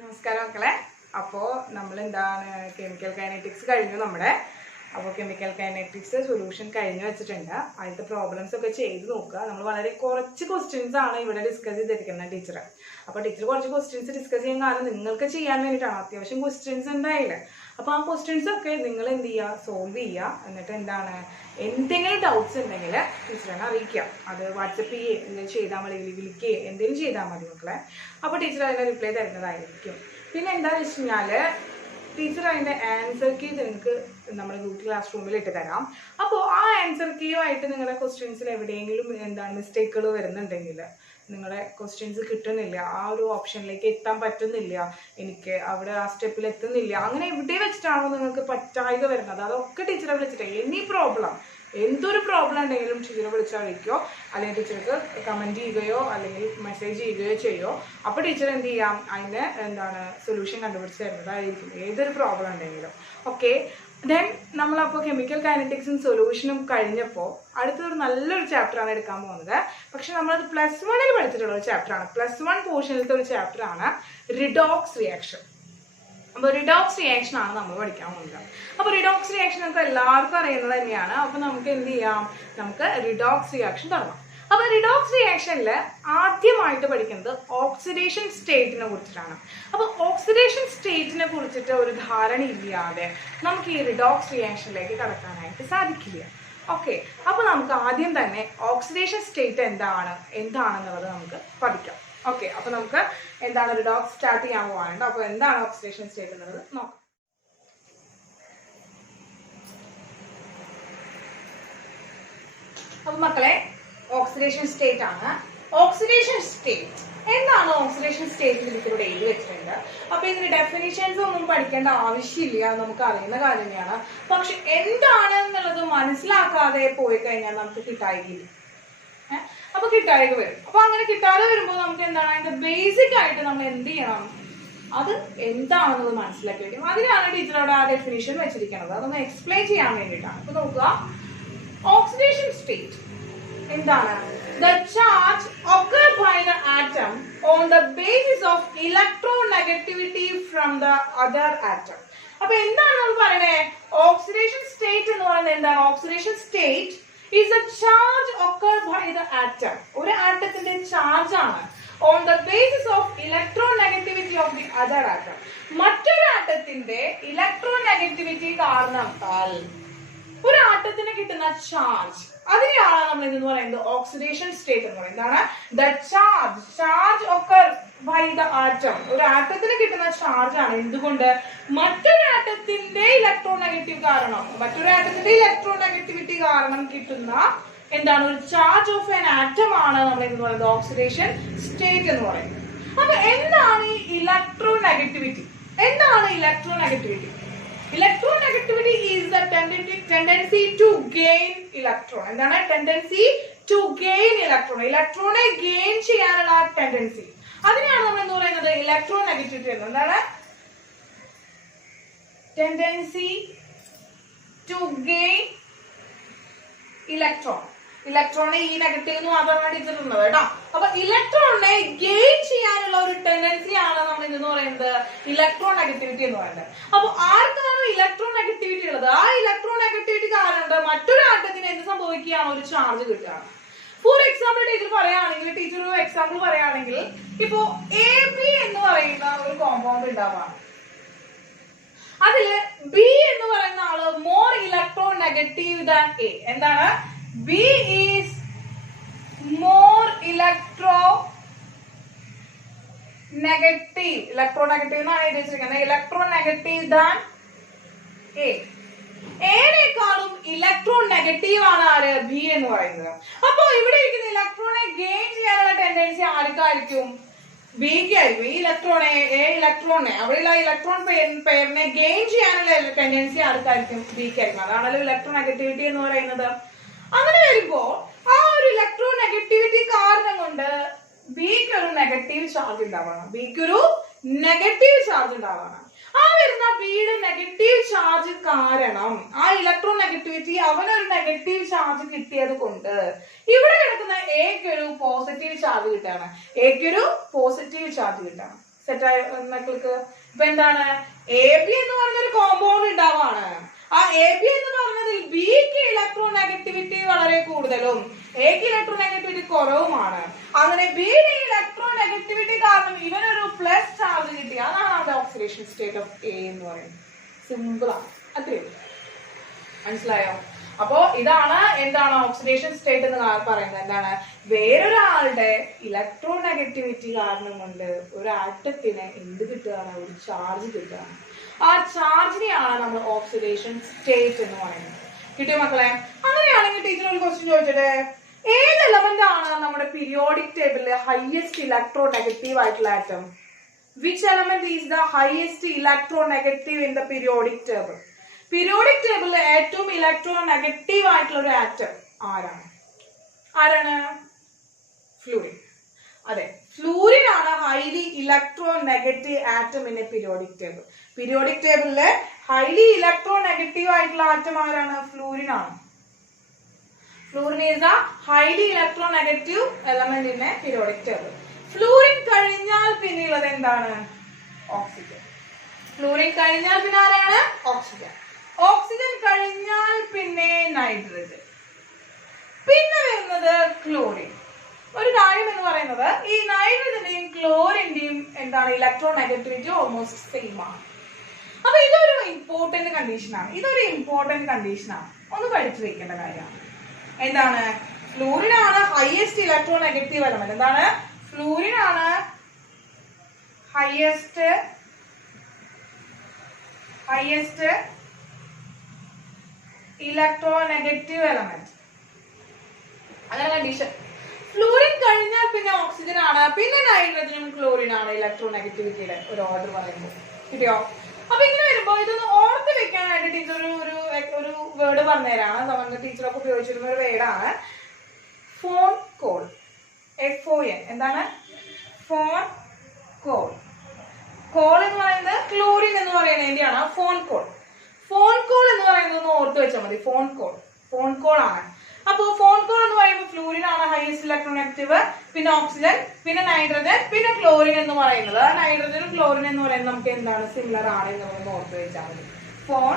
നമസ്കാരം മക്കളെ. അപ്പോൾ നമ്മൾ എന്താണ് കെമിക്കൽ കൈനറ്റിക്സ് കഴിഞ്ഞു നമ്മുടെ. അപ്പോൾ കെമിക്കൽ കൈനറ്റിക്സ് സൊല്യൂഷൻ കഴിഞ്ഞു വെച്ചിട്ടുണ്ട്. അതിൻ്റെ പ്രോബ്ലംസ് ഒക്കെ ചെയ്ത് നോക്കുക. നമ്മൾ വളരെ കുറച്ച് ക്വസ്റ്റ്യൻസ് ആണ് ഇവിടെ ഡിസ്കസ് ചെയ്തിരിക്കുന്നത് ടീച്ചർ. അപ്പോൾ ടീച്ചർ കുറച്ച് ക്വസ്റ്റ്യൻസ് ഡിസ്കസ് ചെയ്യുന്ന കാരണം നിങ്ങൾക്ക് ചെയ്യാൻ വേണ്ടിയിട്ടാണ്. അത്യാവശ്യം ക്വസ്റ്റ്യൻസ് എന്തായാലും. അപ്പോൾ ആ ക്വസ്റ്റ്യൻസ് ഒക്കെ നിങ്ങൾ എന്ത് ചെയ്യുക, സോൾവ് ചെയ്യുക. എന്നിട്ട് എന്താണ് എന്തെങ്കിലും ഡൗട്ട്സ് ഉണ്ടെങ്കിൽ ടീച്ചറിനെ അറിയിക്കുക. അത് വാട്സപ്പ് ചെയ്യുക, എന്തെങ്കിലും ചെയ്താൽ മതി, വിളിക്കുക, എന്തെങ്കിലും ചെയ്താൽ മതി മക്കളെ. അപ്പോൾ ടീച്ചർ അതിൻ്റെ റിപ്ലൈ തരുന്നതായിരിക്കും. പിന്നെ എന്താണെന്ന് വെച്ച് കഴിഞ്ഞാൽ ടീച്ചർ അതിൻ്റെ ആൻസർ കീ നിങ്ങൾക്ക് നമ്മുടെ ഗൂഗിൾ ക്ലാസ് റൂമിൽ ഇട്ട് തരാം. അപ്പോൾ ആ ആൻസർ കീയുമായിട്ട് നിങ്ങളുടെ ക്വസ്റ്റ്യൻസിൽ എവിടെയെങ്കിലും എന്താണ് മിസ്റ്റേക്കുകൾ വരുന്നുണ്ടെങ്കിൽ, നിങ്ങളുടെ ക്വസ്റ്റ്യൻസ് കിട്ടുന്നില്ല, ആ ഒരു ഓപ്ഷനിലേക്ക് എത്താൻ പറ്റുന്നില്ല, എനിക്ക് അവിടെ ആ സ്റ്റെപ്പിൽ എത്തുന്നില്ല, അങ്ങനെ എവിടെ വെച്ചിട്ടാണോ നിങ്ങൾക്ക് പറ്റായ്ക വരുന്നത്, അതൊക്കെ ടീച്ചറെ വിളിച്ചിട്ട് എനി പ്രോബ്ലം, എന്തൊരു പ്രോബ്ലം ഉണ്ടെങ്കിലും ടീച്ചറെ വിളിച്ചറിയിക്കോ, അല്ലെങ്കിൽ ടീച്ചർക്ക് കമൻറ്റ് ചെയ്യുകയോ അല്ലെങ്കിൽ മെസ്സേജ് ചെയ്യുകയോ ചെയ്യോ. അപ്പോൾ ടീച്ചർ എന്ത് ചെയ്യാം, അതിന് എന്താണ് സൊല്യൂഷൻ കണ്ടുപിടിച്ച് തരുന്നതായിരിക്കും ഏതൊരു പ്രോബ്ലം ഉണ്ടെങ്കിലും. ഓക്കെ, ദെൻ നമ്മളപ്പോൾ കെമിക്കൽ കൈനറ്റിക്സും സൊല്യൂഷനും കഴിഞ്ഞപ്പോൾ അടുത്തൊരു നല്ലൊരു ചാപ്റ്ററാണ് എടുക്കാൻ പോകുന്നത്. പക്ഷെ നമ്മളത് +1 പഠിച്ചിട്ടുള്ള ഒരു ചാപ്റ്ററാണ്. +1 പോർഷനിലത്തെ ഒരു ചാപ്റ്ററാണ് റിഡോക്സ് റിയാക്ഷൻ. അപ്പോൾ റിഡോക്സ് റിയാക്ഷൻ ആണ് നമ്മൾ പഠിക്കാൻ പോകുന്നത്. അപ്പോൾ റിഡോക്സ് റിയാക്ഷൻ നമുക്ക് എല്ലാവർക്കും അറിയുന്നത് തന്നെയാണ്. അപ്പോൾ നമുക്ക് എന്ത് ചെയ്യാം, നമുക്ക് റിഡോക്സ് റിയാക്ഷൻ തുടങ്ങാം. അപ്പോൾ റിഡോക്സ് റിയാക്ഷനിൽ ആദ്യമായിട്ട് പഠിക്കുന്നത് ഓക്സിഡേഷൻ സ്റ്റേറ്റിനെ കുറിച്ചിട്ടാണ്. അപ്പോൾ ഓക്സിഡേഷൻ സ്റ്റേറ്റിനെ കുറിച്ചിട്ട് ഒരു ധാരണ ഇല്ലാതെ നമുക്ക് ഈ റിഡോക്സ് റിയാക്ഷനിലേക്ക് കടക്കാനായിട്ട് സാധിക്കില്ല. ഓക്കെ, അപ്പോൾ നമുക്ക് ആദ്യം തന്നെ ഓക്സിഡേഷൻ സ്റ്റേറ്റ് എന്താണെന്നുള്ളത് നമുക്ക് പഠിക്കാം. ഓക്കെ, അപ്പോൾ നമുക്ക് എന്താണ് റിഡോക്സ് സ്റ്റാർട്ട് ചെയ്യാൻ പോകാനുണ്ട്. അപ്പോൾ എന്താണ് ഓക്സിഡേഷൻ സ്റ്റേറ്റ് എന്നുള്ളത് നോക്കാം. അപ്പോൾ മക്കളെ, ഓക്സിഡേഷൻ സ്റ്റേറ്റ് ആണ്. ഓക്സിഡേഷൻ സ്റ്റേറ്റ് എന്താണ്? ഓക്സിഡേഷൻ സ്റ്റേറ്റ് ഇതിലൂടെ എഴുതി വെച്ചിട്ടുണ്ട്. അപ്പൊ ഇതിന് ഡെഫിനിഷൻസ് ഒന്നും പഠിക്കേണ്ട ആവശ്യമില്ല, നമുക്ക് അറിയുന്ന കാര്യം തന്നെയാണ്. പക്ഷെ എന്താണ് എന്നുള്ളത് മനസ്സിലാക്കാതെ പോയി കഴിഞ്ഞാൽ നമുക്ക് കിട്ടായില്ല. അപ്പൊ കിട്ടായ്ക വരും. അപ്പൊ അങ്ങനെ കിട്ടാതെ വരുമ്പോൾ നമുക്ക് എന്താണ് അതിന്റെ ബേസിക് ആയിട്ട് നമ്മൾ എന്ത് ചെയ്യണം, അത് എന്താണെന്നത് മനസ്സിലാക്കി വയ്ക്കും. അതിനാണ് ടീച്ചറോട് ആ ഡെഫിനിഷൻ വെച്ചിരിക്കുന്നത്. അതൊന്ന് എക്സ്പ്ലെയിൻ ചെയ്യാൻ വേണ്ടിയിട്ടാണ്. അപ്പൊ നോക്കുക, ഓക്സിഡേഷൻ സ്റ്റേറ്റ് എന്താണ്? The charge occurred by the atom on the basis of electronegativity from the other atom. അപ്പൊ എന്താണ് നമ്മൾ പറയണേ? ഓക്സിഡേഷൻ സ്റ്റേറ്റ് എന്ന് പറയുന്നത് എന്താണ്? Oxidation state is a charge occurred by the atom. ഒരു ആറ്റത്തിന്റെ ചാർജ് ആണ് on the basis of electronegativity of the other atom. മറ്റൊരു ആറ്റത്തിന്റെ ഇലക്ട്രോനെഗറ്റിവിറ്റി കാരണത്താൽ ഒരു ആറ്റത്തിന് കിട്ടുന്ന ചാർജ്, അതിനെയാണ് നമ്മൾ എന്ന് പറയുന്നത് ഓക്സിഡേഷൻ സ്റ്റേറ്റ് എന്ന് പറയുന്നത്. The charge occur by the atom. ഒരു ആറ്റത്തിന് കിട്ടുന്ന ചാർജ് ആണ്. എന്തുകൊണ്ട്? മറ്റൊരു ആറ്റത്തിന്റെ ഇലക്ട്രോനെഗറ്റിവിറ്റി കാരണം കിട്ടുന്ന എന്താണ് ഒരു ചാർജ് ഓഫ് ആൻ ആറ്റം ആണ് നമ്മൾ എന്ന് പറയുന്നത് ഓക്സിഡേഷൻ സ്റ്റേറ്റ് എന്ന് പറയുന്നത്. അപ്പൊ എന്താണ് ഈ ഇലക്ട്രോനെഗറ്റിവിറ്റി? എന്താണ് electronegativity? Electronegativity is the tendency to gain electron. എന്താണ്? Tendency to gain electron. ഇലക്ട്രോണെ ഗെയിൻ ചെയ്യാനുള്ള ടെൻഡൻസി, അതിനെയാണ് നമ്മൾ എന്ന് പറയുന്നത് ഇലക്ട്രോനെഗറ്റിവിറ്റി എന്ന്. എന്താണ്? Tendency to gain electron. ഇലക്ട്രോണെ ഈ നെഗറ്റീവ് എന്ന് മാത്രമാണ് ടീച്ചറിട്ടുള്ളത് കേട്ടോ. അപ്പൊ ഇലക്ട്രോണിനെ ഗെയിൻ ചെയ്യാനുള്ള ഒരു ടെൻഡൻസി ആണ് നമ്മൾ എന്ന് പറയുന്നത് ഇലക്ട്രോനെഗറ്റിവിറ്റി എന്ന് പറയുന്നത്. അപ്പൊ ആർക്കാണ് ഇലക്ട്രോനെഗറ്റിവിറ്റി ഉള്ളത്? ആ ഇലക്ട്രോനെഗറ്റിവിറ്റി കാരണം മറ്റൊരു ആറ്റത്തിന് എന്ത് സംഭവിക്കുകയാണ്? ഒരു ചാർജ് കിട്ടുകയാണ്. ഫോർ എക്സാമ്പിൾ ടീച്ചർ പറയുകയാണെങ്കിൽ ഇപ്പോ AB എന്ന് പറയുന്ന ഒരു കോമ്പൗണ്ട് ഉണ്ടാവാണ്. അതില് B എന്ന് പറയുന്ന ആള് മോർ ഇലക്ട്രോനെഗറ്റീവ് ദാൻ A. എന്താണ്? B is more electronegative. Electronegative എന്നാണ് എഴുതിയിരിക്കുന്നത്. Electronegative than A. ഏനേക്കാളും ഇലക്ട്രോനെഗറ്റീവ് ആണ് ആര്? B എന്ന് പറയുന്നത്. അപ്പൊ ഇവിടെ ഇരിക്കുന്ന ഇലക്ട്രോണെ ഗെയിൻ ചെയ്യാനുള്ള ടെൻഡൻസി ആർക്കായിരിക്കും? B ക്കായിരിക്കും. ഈ ഇലക്ട്രോണെ അവിടെയുള്ള ഇലക്ട്രോൺ പെയറിനെ ഗെയിൻ ചെയ്യാനുള്ള ടെൻഡൻസി ആർക്കായിരിക്കും? B ക്കായിരിക്കും. അതാണല്ലോ ഇലക്ട്രോനെഗറ്റിവിറ്റി എന്ന് പറയുന്നത്. അങ്ങനെ വരുമ്പോ ആ ഒരു ഇലക്ട്രോനെഗറ്റിവിറ്റി കാരണം കൊണ്ട് ബിക്ക് ഒരു നെഗറ്റീവ് ചാർജ് ഉണ്ടാവണം. ആ വരുന്ന ബിയുടെ നെഗറ്റീവ് ചാർജ് കാരണം ആ ഇലക്ട്രോനെഗറ്റിവിറ്റി അവനൊരു നെഗറ്റീവ് ചാർജ് കിട്ടിയത് കൊണ്ട് ഇവിടെ കിടക്കുന്ന എക്ക് ഒരു പോസിറ്റീവ് ചാർജ് കിട്ടാണ്. സെറ്റായ മക്കൾക്ക്? ഇപ്പൊ എന്താണ് AB എന്ന് പറഞ്ഞൊരു കോമ്പൗണ്ട് ഉണ്ടാവാണ്. ആ AB എന്ന് പറഞ്ഞതിൽ Bക്ക് ഇലക്ട്രോനെഗറ്റിവിറ്റി വളരെ കൂടുതലും Aക്ക് ഇലക്ട്രോനെഗറ്റിവിറ്റി കുറവുമാണ്. അങ്ങനെ Bയുടെ ഇലക്ട്രോനെഗറ്റിവിറ്റി കാരണം ഇവനൊരു പ്ലസ് ചാർജ് കിട്ടി. അതാണ് നമ്മുടെ ഓക്സിഡേഷൻ സ്റ്റേറ്റ് ഓഫ് A എന്ന് പറയുന്നത്. സിമ്പിൾ ആണ്, അത്രയും. മനസ്സിലായോ? അപ്പോ ഇതാണ് എന്താണ് ഓക്സിഡേഷൻ സ്റ്റേറ്റ് എന്ന് പറയുന്നത്. എന്താണ് വേറൊരാളുടെ ഇലക്ട്രോനെഗറ്റിവിറ്റി കാരണം കൊണ്ട് ഒരു ആറ്റത്തിന് എന്ത് കിട്ടുകയാണ്? ഒരു ചാർജ് കിട്ടുകയാണ്. ആ ചാർജിനെയാണ് നമ്മൾ ഓക്സിഡേഷൻ സ്റ്റേറ്റ് എന്ന് പറയുന്നത്. കിട്ടിയോ മക്കളെ? അങ്ങനെയാണെങ്കിൽ ടീച്ചർ ഒരു ക്വസ്റ്റ്യൻ ചോദിച്ചിട്ട്, ഏത് എലമെന്റ് ആണ് നമ്മുടെ പീരിയോഡിക് ടേബിളിലെ ഹൈയസ്റ്റ് ഇലക്ട്രോനെഗറ്റീവ് ആയിട്ടുള്ള ആറ്റം? Which element is the highest electronegative in the periodic table? Periodic ടേബിളിലെ ഏറ്റവും ഇലക്ട്രോനെഗറ്റീവ് ആയിട്ടുള്ള ഒരു ആറ്റം ആരാണ്? ഫ്ലൂറിൻ. അതെ, ഫ്ലൂറിൻ ആണ് highly electronegative atom in a periodic table. Periodic ടേബിളിലെ ഹൈലി ഇലക്ട്രോനെഗറ്റീവ് ആയിട്ടുള്ള ആറ്റം ആരാണ്? ഫ്ലൂറിൻ ആണ്. Fluorine is the highly electronegative element in a periodic table. Fluorine കഴിഞ്ഞാൽ പിന്നെയുള്ളത് എന്താണ്? ഓക്സിജൻ. ഫ്ലൂറിൻ കഴിഞ്ഞാൽ പിന്നെ ആരാണ്? ഓക്സിജൻ. ഓക്സിജൻ കഴിഞ്ഞാൽ പിന്നെ നൈട്രജൻ, പിന്നെ വരുന്നത് ക്ലോറിൻ. ഒരു കാര്യം എന്ന് പറയുന്നത് ഈ നൈട്രജന്റെയും ക്ലോറിന്റെയും എന്താണ് ഇലക്ട്രോനെഗറ്റിവിറ്റി ഓൾമോസ്റ്റ് സെയിം ആണ്. അപ്പൊ ഇതൊരു ഇമ്പോർട്ടന്റ് കണ്ടീഷനാണ്, ഒന്ന് പഠിച്ചു വെക്കേണ്ട കാര്യമാണ്. എന്താണ്? ഫ്ലൂറിൻ ആണ് ഹൈയസ്റ്റ് ഇലക്ട്രോനെഗറ്റീവ് എലമെന്റ്. എന്താണ്? ഫ്ലൂറിൻ ആണ് ഹൈയസ്റ്റ് ഇലക്ട്രോനെഗറ്റീവ് എലമെന്റ്. അങ്ങനെ കണ്ടീഷൻ. ഫ്ലൂറിൻ കഴിഞ്ഞാൽ പിന്നെ ഓക്സിജൻ ആണ്, പിന്നെ നൈട്രജനും ക്ലോറിൻ ആണ് ഇലക്ട്രോനെഗറ്റിവിറ്റിയുടെ ഒരു ഓർഡർ പറയുമ്പോൾ. കിട്ടിയോ? അപ്പൊ ഇങ്ങനെ വരുമ്പോ ഇതൊന്ന് ഓർത്ത് വെക്കാനായിട്ട് ടീച്ചർ ഒരു വേർഡ് പറഞ്ഞുതരാണ്. നമ്മുടെ ടീച്ചറൊക്കെ ഉപയോഗിച്ചിരുന്ന ഒരു വേർഡാണ് ഫോൺ കോൾ. FON. എന്താണ്? Phone call. കോൾ എന്ന് പറയുന്നത് ക്ലോറിൻ എന്ന് പറയുന്നതിന്റെയാണ് ഫോൺ കോൾ. ഫോൺ കോൾ എന്ന് പറയുന്നത് ഒന്ന് ഓർത്ത് വെച്ചാൽ മതി. ഫോൺ കോൾ ആണ്. അപ്പൊ ഫോൺ കോൾ എന്ന് പറയുമ്പോൾ ഫ്ലൂറിൻ ആണ് ഹൈയസ്റ്റ് ഇലക്ട്രോനെഗറ്റീവ്, പിന്നെ ഓക്സിജൻ, പിന്നെ നൈട്രജൻ, പിന്നെ ക്ലോറിൻ എന്ന് പറയുന്നത്. നൈട്രജനും ക്ലോറിൻ എന്ന് പറയുന്നത് നമുക്ക് എന്താണ്? സിമിലർ ആണ് എന്ന് ഓർത്ത് വെച്ചാൽ മതി. Phone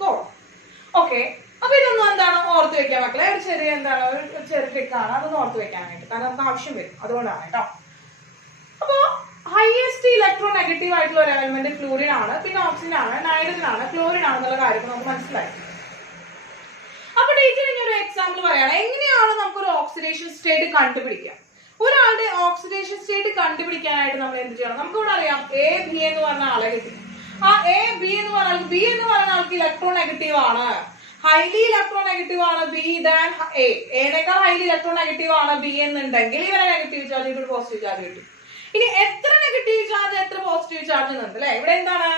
call. ഓക്കെ. അപ്പൊ ഇതൊന്നും എന്താണ് ഓർത്ത് വെക്കാൻ മക്കളെ? ഒരു ചെറിയ ട്രിക്കാണ്, അതൊന്ന് ഓർത്ത് വെക്കാനായിട്ട്. കാരണം നമുക്ക് ആവശ്യം വരും, അതുകൊണ്ടാണ് കേട്ടോ. അപ്പൊ ഹൈയസ്റ്റ് ഇലക്ട്രോനെഗറ്റീവ് ആയിട്ടുള്ള ഒരു എലമെന്റ് ഫ്ലൂറിൻ ആണ്, പിന്നെ ഓക്സിജൻ ആണ്, നൈട്രജൻ ആണ്, ക്ലോറിൻ ആണെന്നുള്ള കാര്യം നമുക്ക് മനസ്സിലായി. അപ്പൊ ടീച്ചർ ഇനി ഒരു എക്സാമ്പിൾ പറയാണ്. എങ്ങനെയാണ് നമുക്കൊരു ഓക്സിഡേഷൻ സ്റ്റേറ്റ് കണ്ടുപിടിക്കുക? ഒരാളുടെ ഓക്സിഡേഷൻ സ്റ്റേറ്റ് കണ്ടുപിടിക്കാനായിട്ട് നമ്മൾ എന്ത് ചെയ്യണം? നമുക്കിവിടെ അറിയാം AB എന്ന് പറഞ്ഞ ആളെ കിട്ടി. ആ AB എന്ന് പറഞ്ഞാൽ B എന്ന് പറയുന്ന ആൾക്ക് ഇലക്ട്രോനെഗറ്റീവ് ആണ്, ഹൈലി ഇലക്ട്രോനെഗറ്റീവ് ആണ് B ദാൻ A. ഏനേക്കാൾ ഹൈലി ഇലക്ട്രോനെഗറ്റീവ് ആണ് B എന്നുണ്ടെങ്കിൽ ഇവരെ നെഗറ്റീവ് ചാർജ്, ഇവിടെ പോസിറ്റീവ് ചാർജ് കിട്ടും. ഇനി എത്ര നെഗറ്റീവ് ചാർജ് എത്ര പോസിറ്റീവ് ചാർജ് എന്നുണ്ട് അല്ലെ? ഇവിടെ എന്താണ്?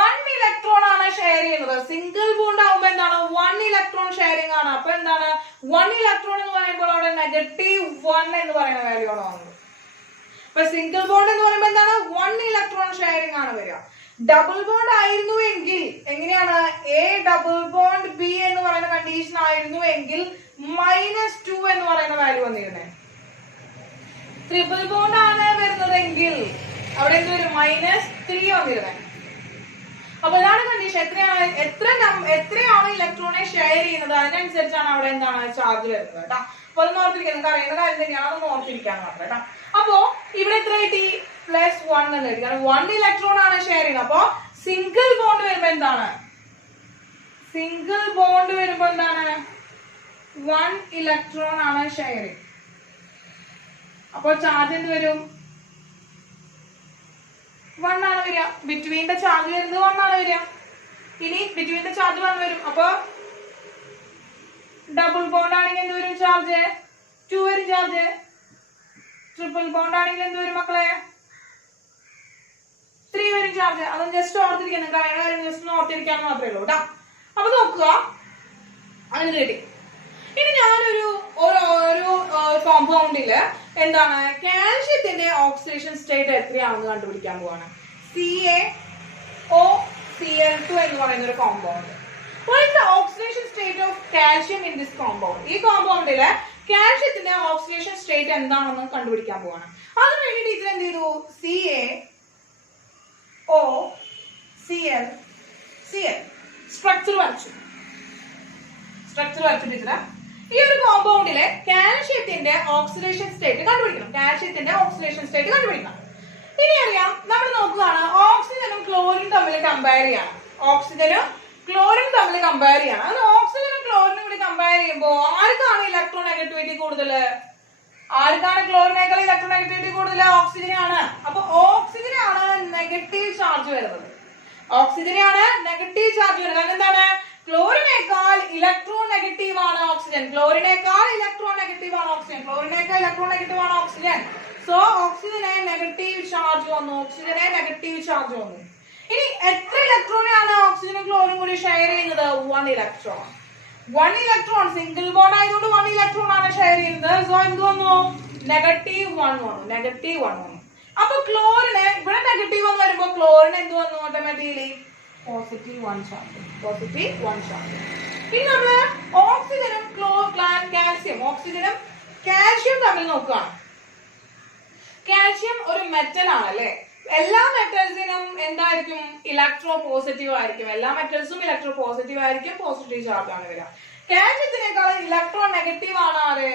1 ഇലക്ട്രോൺ ആണ് ഷെയർ ചെയ്യുന്നത്. സിംഗിൾ ബോണ്ട് ആവുമ്പോ എന്താണ്? 1 ഇലക്ട്രോൺ ഷെയറിംഗ് ആണ്. അപ്പൊ എന്താണ്? 1 ഇലക്ട്രോൺ എന്ന് പറയുമ്പോൾ അവിടെ -1 എന്ന് പറയുന്ന വാല്യൂ ആണ് വന്നത്. അപ്പൊ സിംഗിൾ ബോണ്ട് എന്ന് പറയുമ്പോൾ എന്താണ്? 1 ഇലക്ട്രോൺ ഷെയറിംഗ് ആണ് വരിക. ഡബിൾ ബോണ്ട് ആയിരുന്നു എങ്കിൽ എങ്ങനെയാണ്? A ഡബിൾ ബോണ്ട് B എന്ന് പറയുന്ന കണ്ടീഷൻ ആയിരുന്നു എങ്കിൽ -2 എന്ന് പറയുന്ന വാല്യൂ വന്നിരുന്നേ. ട്രിപ്പിൾ ബോണ്ട് ആണ് വരുന്നതെങ്കിൽ അവിടെ എന്ത് വരും? -3 വന്നിരുന്നേ. അപ്പൊ ഇതാണ് കണ്ടീഷൻ. എത്രയാണ് ഇലക്ട്രോണെ ഷെയർ ചെയ്യുന്നത് അതിനനുസരിച്ചാണ് അവിടെ എന്താണ് ചാർജ് വരുന്നത് കേട്ടോ. അപ്പൊ അതൊന്ന് ഓർത്തിരിക്കുക. നിങ്ങൾക്ക് അറിയുന്ന കാര്യം തന്നെയാണ്, അതൊന്ന് ഓർത്തിരിക്കാൻ മാത്രം കേട്ടോ. അപ്പോ ഇവിടെ എത്ര കിട്ടി? +1 എന്ന് കിട്ടി. കാരണം 1 ഇലക്ട്രോൺ ആണ് ഷെയർ ചെയ്യുന്നത്. അപ്പൊ സിംഗിൾ ബോണ്ട് വരുമ്പോ എന്താണ്? 1 ഇലക്ട്രോൺ ആണ് ഷെയറിംഗ്. അപ്പൊ ചാർജ് എന്ത് വരും? 1 ആണ് വരിക. ബിറ്റ്വീൻ ദ ചാർജ് വരുന്നത് 1 ആണ് വരിക. ഇനി ബിറ്റ്വീൻ ദ ചാർജ് 1 വരും. അപ്പൊ ഡബിൾ ബോണ്ട് ആണെങ്കിൽ എന്ത് വരും? ചാർജ് 2 വരും ചാർജ്. ട്രിപ്പിൾ ബോണ്ട് ആണെങ്കിൽ എന്ത് വരും മക്കളെ? 3 വരും ചാർജ്. അതൊന്നും ജസ്റ്റ് ഓർത്തിരിക്കാൻ, നിങ്ങൾക്ക് അറിയുന്ന കാര്യം ജസ്റ്റ് ഓർത്തിരിക്കാൻ മാത്രമേ ഉള്ളൂ കേട്ടോ. അപ്പൊ നോക്കുക, അങ്ങനെ കിട്ടി. ഇനി ഞാനൊരു കോമ്പൗണ്ടില് എന്താണ് കാൽഷ്യത്തിന്റെ ഓക്സിഡേഷൻ സ്റ്റേറ്റ് എത്രയാണെന്ന് കണ്ടുപിടിക്കാൻ പോവാണ്. CaOCl2 എന്ന് പറയുന്ന ഒരു compound. What is the oxidation state of calcium in this compound? ഈ കോമ്പൗണ്ടില് കാൽഷ്യത്തിന്റെ ഓക്സിഡേഷൻ സ്റ്റേറ്റ് എന്താണെന്ന് കണ്ടുപിടിക്കാൻ പോവാണ്. അതിന് വേണ്ടി ടീച്ചർ എന്ത് ചെയ്തു? CaOCl സ്ട്രക്ചർ വരച്ചു. ടീച്ചർ ഈ ഒരു കോമ്പൗണ്ടിലെ കാൽഷ്യത്തിന്റെ ഓക്സിഡേഷൻ സ്റ്റേറ്റ് കണ്ടുപിടിക്കണം. ഇനി അറിയാം, നമ്മൾ നോക്കുകയാണ് ഓക്സിജനും ക്ലോറിനും തമ്മിൽ കമ്പയർ ചെയ്യണം. അത് ഓക്സിജനും ക്ലോറിനും കൂടി കമ്പയർ ചെയ്യുമ്പോൾ ആർക്കാണ് ഇലക്ട്രോനെഗറ്റിവിറ്റി കൂടുതൽ? ക്ലോറിനേക്കാൾ ഇലക്ട്രോനെഗറ്റിവിറ്റി കൂടുതൽ? ഓക്സിജനാണ്. അപ്പൊ ഓക്സിജനാണ് നെഗറ്റീവ് ചാർജ് വരുന്നത്. കാരണം എന്താണ്? ക്ലോറിനേക്കാൾ ഇലക്ട്രോനെഗറ്റീവ് ആണ് ഓക്സിജൻ. സോ ഓക്സിജനെ നെഗറ്റീവ് ചാർജ് വന്നു. ഇനി എത്ര ഇലക്ട്രോണാണ് ഓക്സിജനും ക്ലോറിനും കൂടി ഷെയർ ചെയ്യുന്നത്? 1 ഇലക്ട്രോൺ. സിംഗിൾ ബോണ്ട് ആയതുകൊണ്ട് 1 ഇലക്ട്രോൺ ആണ് ഷെയർ ചെയ്യുന്നത്. സോ എന്ത് വന്നു? -1 വന്നു. അപ്പൊ ക്ലോറിന് ഇവിടെ നെഗറ്റീവ് എന്ന് വരുമ്പോ ക്ലോറിന് എന്ത് വന്നു? Automatically +1 charge. ഇനി നമ്മള് ഓക്സിജനും കാൽഷ്യം തമ്മിൽ നോക്കുകയാണ്. കാൽഷ്യം ഒരു മെറ്റൽ ആണല്ലേ. എല്ലാ മെറ്റൽസിനും എന്തായിരിക്കും? ഇലക്ട്രോ പോസിറ്റീവ് ആയിരിക്കും. പോസിറ്റീവ് ചാർജ് ആണ് വരിക. കാൽഷ്യത്തിനേക്കാൾ ഇലക്ട്രോ നെഗറ്റീവ് ആണ് ആര്?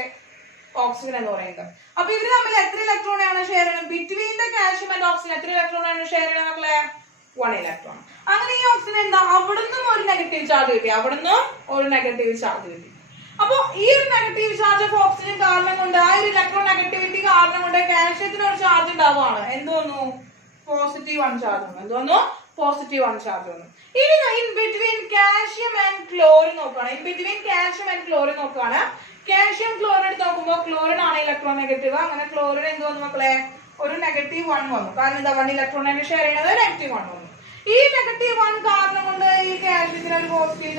ഓക്സിജൻ എന്ന് പറയുന്നത്. അപ്പൊ ഇവര് തമ്മിൽ എത്ര ഇലക്ട്രോണാണ് ഷെയർ ചെയ്യുന്നത്? Between the calcium and oxygen എത്ര ഇലക്ട്രോണാണ് ഷെയർ ചെയ്യുന്നത് മക്കളെ? 1 ഇലക്ട്രോൺ. അങ്ങനെ ഈ ഓക്സിജൻ എന്താ? അവിടുന്ന് ഒരു നെഗറ്റീവ് ചാർജ് കിട്ടി. അപ്പൊ ഈ ഒരു നെഗറ്റീവ് ചാർജ് ഓഫ് ഓക്സിജൻ കാരണം കൊണ്ട്, ആ ഒരു ഇലക്ട്രോ നെഗറ്റിവിറ്റി കാരണം കൊണ്ട് കാൽഷ്യത്തിന് ഒരു ചാർജ് ഉണ്ടാവുകയാണ്. എന്ത് വന്നു? +1 ചാർജ് വന്നു. ഇനി in between calcium and chlorine നോക്കുകയാണ്. കാൽഷ്യം ക്ലോറിൻ എടുത്ത് നോക്കുമ്പോൾ ക്ലോറിൻ ആണ് ഇലക്ട്രോ നെഗറ്റീവ്. അങ്ങനെ ക്ലോറിൻ എന്ത് വന്നു മക്കളെ? ഒരു -1 വന്നു. കാരണം എന്താ? 1 ഇലക്ട്രോണാണ് ഷെയർ ചെയ്യുന്നത്. -1 വന്നു. ഈ -1 കാരണം കൊണ്ട് ഈ കാൽഷ്യത്തിന് ഒരു പോസിറ്റീവ്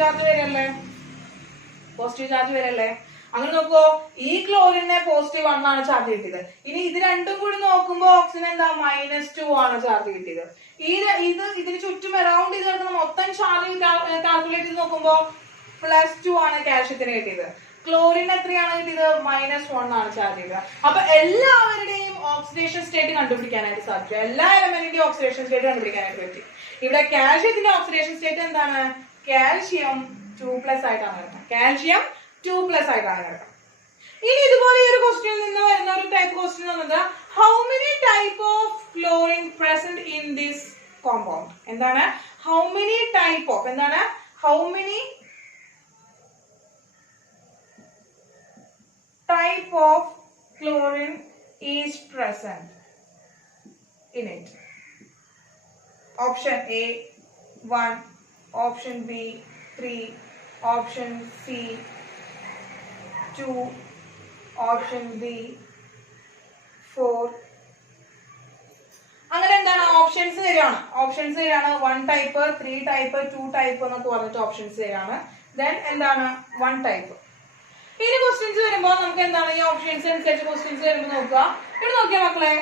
ചാർജ് വരല്ലേ? അങ്ങനെ നോക്കൂ, ഈ ക്ലോറിനെ +1 ആണ് ചാർജ് കിട്ടിയത്. ഇനി ഇത് രണ്ടും കൂടി നോക്കുമ്പോൾ ഓക്സിജൻ എന്താ? -2 ആണ് ചാർജ് കിട്ടിയത്. ഇതിന് ചുറ്റും അറൌണ്ട് ചെയ്ത് കിടക്കുന്ന മൊത്തം ചാർജ് കാൽക്കുലേറ്റ് ചെയ്ത് നോക്കുമ്പോൾ +2 ആണ് കാൽഷ്യത്തിന് കിട്ടിയത്. ക്ലോറിൻ എത്രയാണ് കിട്ടിയത്? -1 ആണ് ചാർജ് ചെയ്തത്. അപ്പൊ എല്ലാവരുടെയും ഓക്സിഡേഷൻ സ്റ്റേറ്റ് കണ്ടുപിടിക്കാനായിട്ട് സാധിച്ചു. എല്ലാ എലമെന്റിന്റെയും ഓക്സിഡേഷൻ സ്റ്റേറ്റ് കണ്ടുപിടിക്കാനായിട്ട് പറ്റി. ഇവിടെ കാൽഷ്യത്തിന്റെ ഓക്സിഡേഷൻ സ്റ്റേറ്റ് എന്താണ്? കാൽഷ്യം 2+ ആയിട്ടാണ് കിടക്കുന്നത്. ഇനി ഇതുപോലെ ഈ ഒരു ക്വസ്റ്റ്യനിൽ നിന്ന് വരുന്ന ഒരു ടൈപ്പ് ക്വസ്റ്റ്യൻ വന്നത് how many type of chlorine present in this compound? എന്താണ്? How many type of chlorine is present in it. Option A 1, option B 3, option C 2, option D 4. അങ്ങനെ എന്താണ്? ഓപ്ഷൻസ് തരാണ്. 1 ടൈപ്പ്, 3 ടൈപ്പ്, 2 ടൈപ്പ് എന്നൊക്കെ പറഞ്ഞിട്ട് options തരാണ്. Then എന്താണ്? 1 type. ഇനി questions വരുമ്പോൾ നമുക്ക് എന്താണ്? ഈ ഓപ്ഷൻസ് അനുസരിച്ച് ക്വസ്റ്റ്യൻസ് വരുമ്പോൾ നോക്കുക. ഇവിടെ നോക്കിയാൽ മക്കളെ,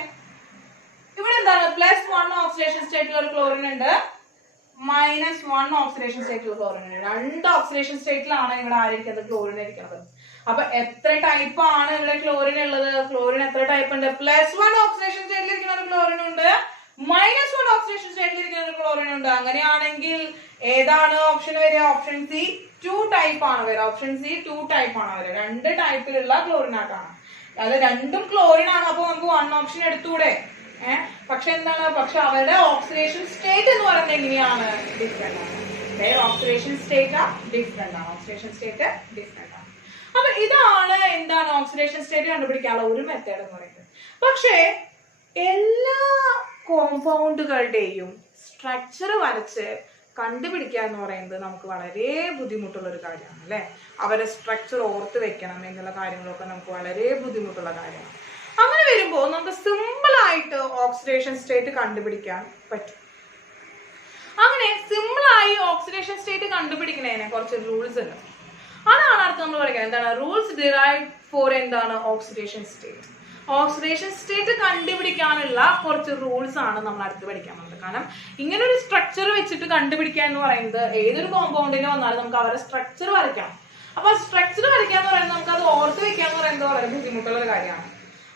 ഇവിടെ എന്താണ്? +1 ഓക്സിഡേഷൻ സ്റ്റേറ്റിൽ ഒരു ക്ലോറിൻ ഉണ്ട്, -1 ഓക്സിഡേഷൻ സ്റ്റേറ്റിൽ ക്ലോറിൻ ഉണ്ട്. 2 ഓക്സിഡേഷൻ സ്റ്റേറ്റിലാണ് ഇവിടെ ആയിരിക്കുന്നത്? ക്ലോറിൻ ഇരിക്കുന്നത്. അപ്പൊ എത്ര ടൈപ്പ് ആണ് ഇവിടെ ക്ലോറിൻ ഉള്ളത്? ക്ലോറിൻ എത്ര ടൈപ്പ് ഉണ്ട്? +1 ഓക്സിഡേഷൻ സ്റ്റേറ്റിൽ ഇരിക്കുന്ന ഒരു ക്ലോറിൻ ഉണ്ട്, -1 ഓക്സിഡേഷൻ സ്റ്റേറ്റിൽ ഇരിക്കുന്ന ഒരു ക്ലോറിൻ ഉണ്ട്. അങ്ങനെയാണെങ്കിൽ ഏതാണ് ഓപ്ഷൻ വരിക? ഓപ്ഷൻ സി 2 ടൈപ്പ് ആണ് വരിക. 2 ടൈപ്പിലുള്ള ക്ലോറിനായിട്ടാണ്. അത് രണ്ടും ക്ലോറിൻ ആണ്. അപ്പൊ നമുക്ക് 1 ഓപ്ഷൻ എടുത്തൂടെ? പക്ഷെ എന്താണ്? പക്ഷെ അവരുടെ ഓക്സിഡേഷൻ സ്റ്റേറ്റ് എന്ന് പറയുന്നത് എങ്ങനെയാണ്? ഡിഫറെന്റ് ആണ്. ഓക്സിഡേഷൻ സ്റ്റേറ്റ് ഡിഫറെന്റ് ആണ്. അപ്പൊ ഇതാണ് എന്താണ് ഓക്സിഡേഷൻ സ്റ്റേറ്റ് കണ്ടുപിടിക്കാനുള്ള ഒരു മെത്തേഡ് എന്ന് പറയുന്നത്. പക്ഷേ എല്ലാ കോമ്പൗണ്ടുകളുടെയും സ്ട്രക്ചർ വരച്ച് കണ്ടുപിടിക്കുക എന്ന് പറയുന്നത് നമുക്ക് വളരെ ബുദ്ധിമുട്ടുള്ള ഒരു കാര്യമാണ് അല്ലെ. അവരുടെ സ്ട്രക്ചർ ഓർത്ത് വെക്കണം എന്നുള്ള കാര്യങ്ങളൊക്കെ നമുക്ക് വളരെ ബുദ്ധിമുട്ടുള്ള കാര്യമാണ്. അങ്ങനെ വരുമ്പോൾ നമുക്ക് സിമ്പിൾ ആയിട്ട് ഓക്സിഡേഷൻ സ്റ്റേറ്റ് കണ്ടുപിടിക്കാൻ പറ്റും. അങ്ങനെ സിമ്പിൾ ആയി ഓക്സിഡേഷൻ സ്റ്റേറ്റ് കണ്ടുപിടിക്കുന്നതിന് കുറച്ച് റൂൾസ് ഉണ്ട്. അതാണ് അടുത്ത് നമ്മൾ പഠിക്കുന്നത്. എന്താണ്? റൂൾസ് ഡിറൈവ്ഡ് ഫോർ എന്താണ്? Oxidation state. ഓക്സിഡേഷൻ സ്റ്റേറ്റ് കണ്ടുപിടിക്കാനുള്ള കുറച്ച് റൂൾസ് ആണ് നമ്മൾ അടുത്ത് പഠിക്കാൻ പോകുന്നത്. കാരണം ഇങ്ങനെ ഒരു സ്ട്രക്ചർ വെച്ചിട്ട് കണ്ടുപിടിക്കുക എന്ന് പറയുന്നത് ഏതൊരു കോമ്പൗണ്ടിന് വന്നാലും നമുക്ക് അവരുടെ സ്ട്രക്ചർ വരയ്ക്കാം. അപ്പൊ സ്ട്രക്ചർ വരയ്ക്കുക എന്ന് പറയുന്നത് നമുക്ക് അത് ഓർത്ത് വെക്കുക എന്ന് പറയുന്നത് വളരെ ബുദ്ധിമുട്ടുള്ള ഒരു കാര്യമാണ്.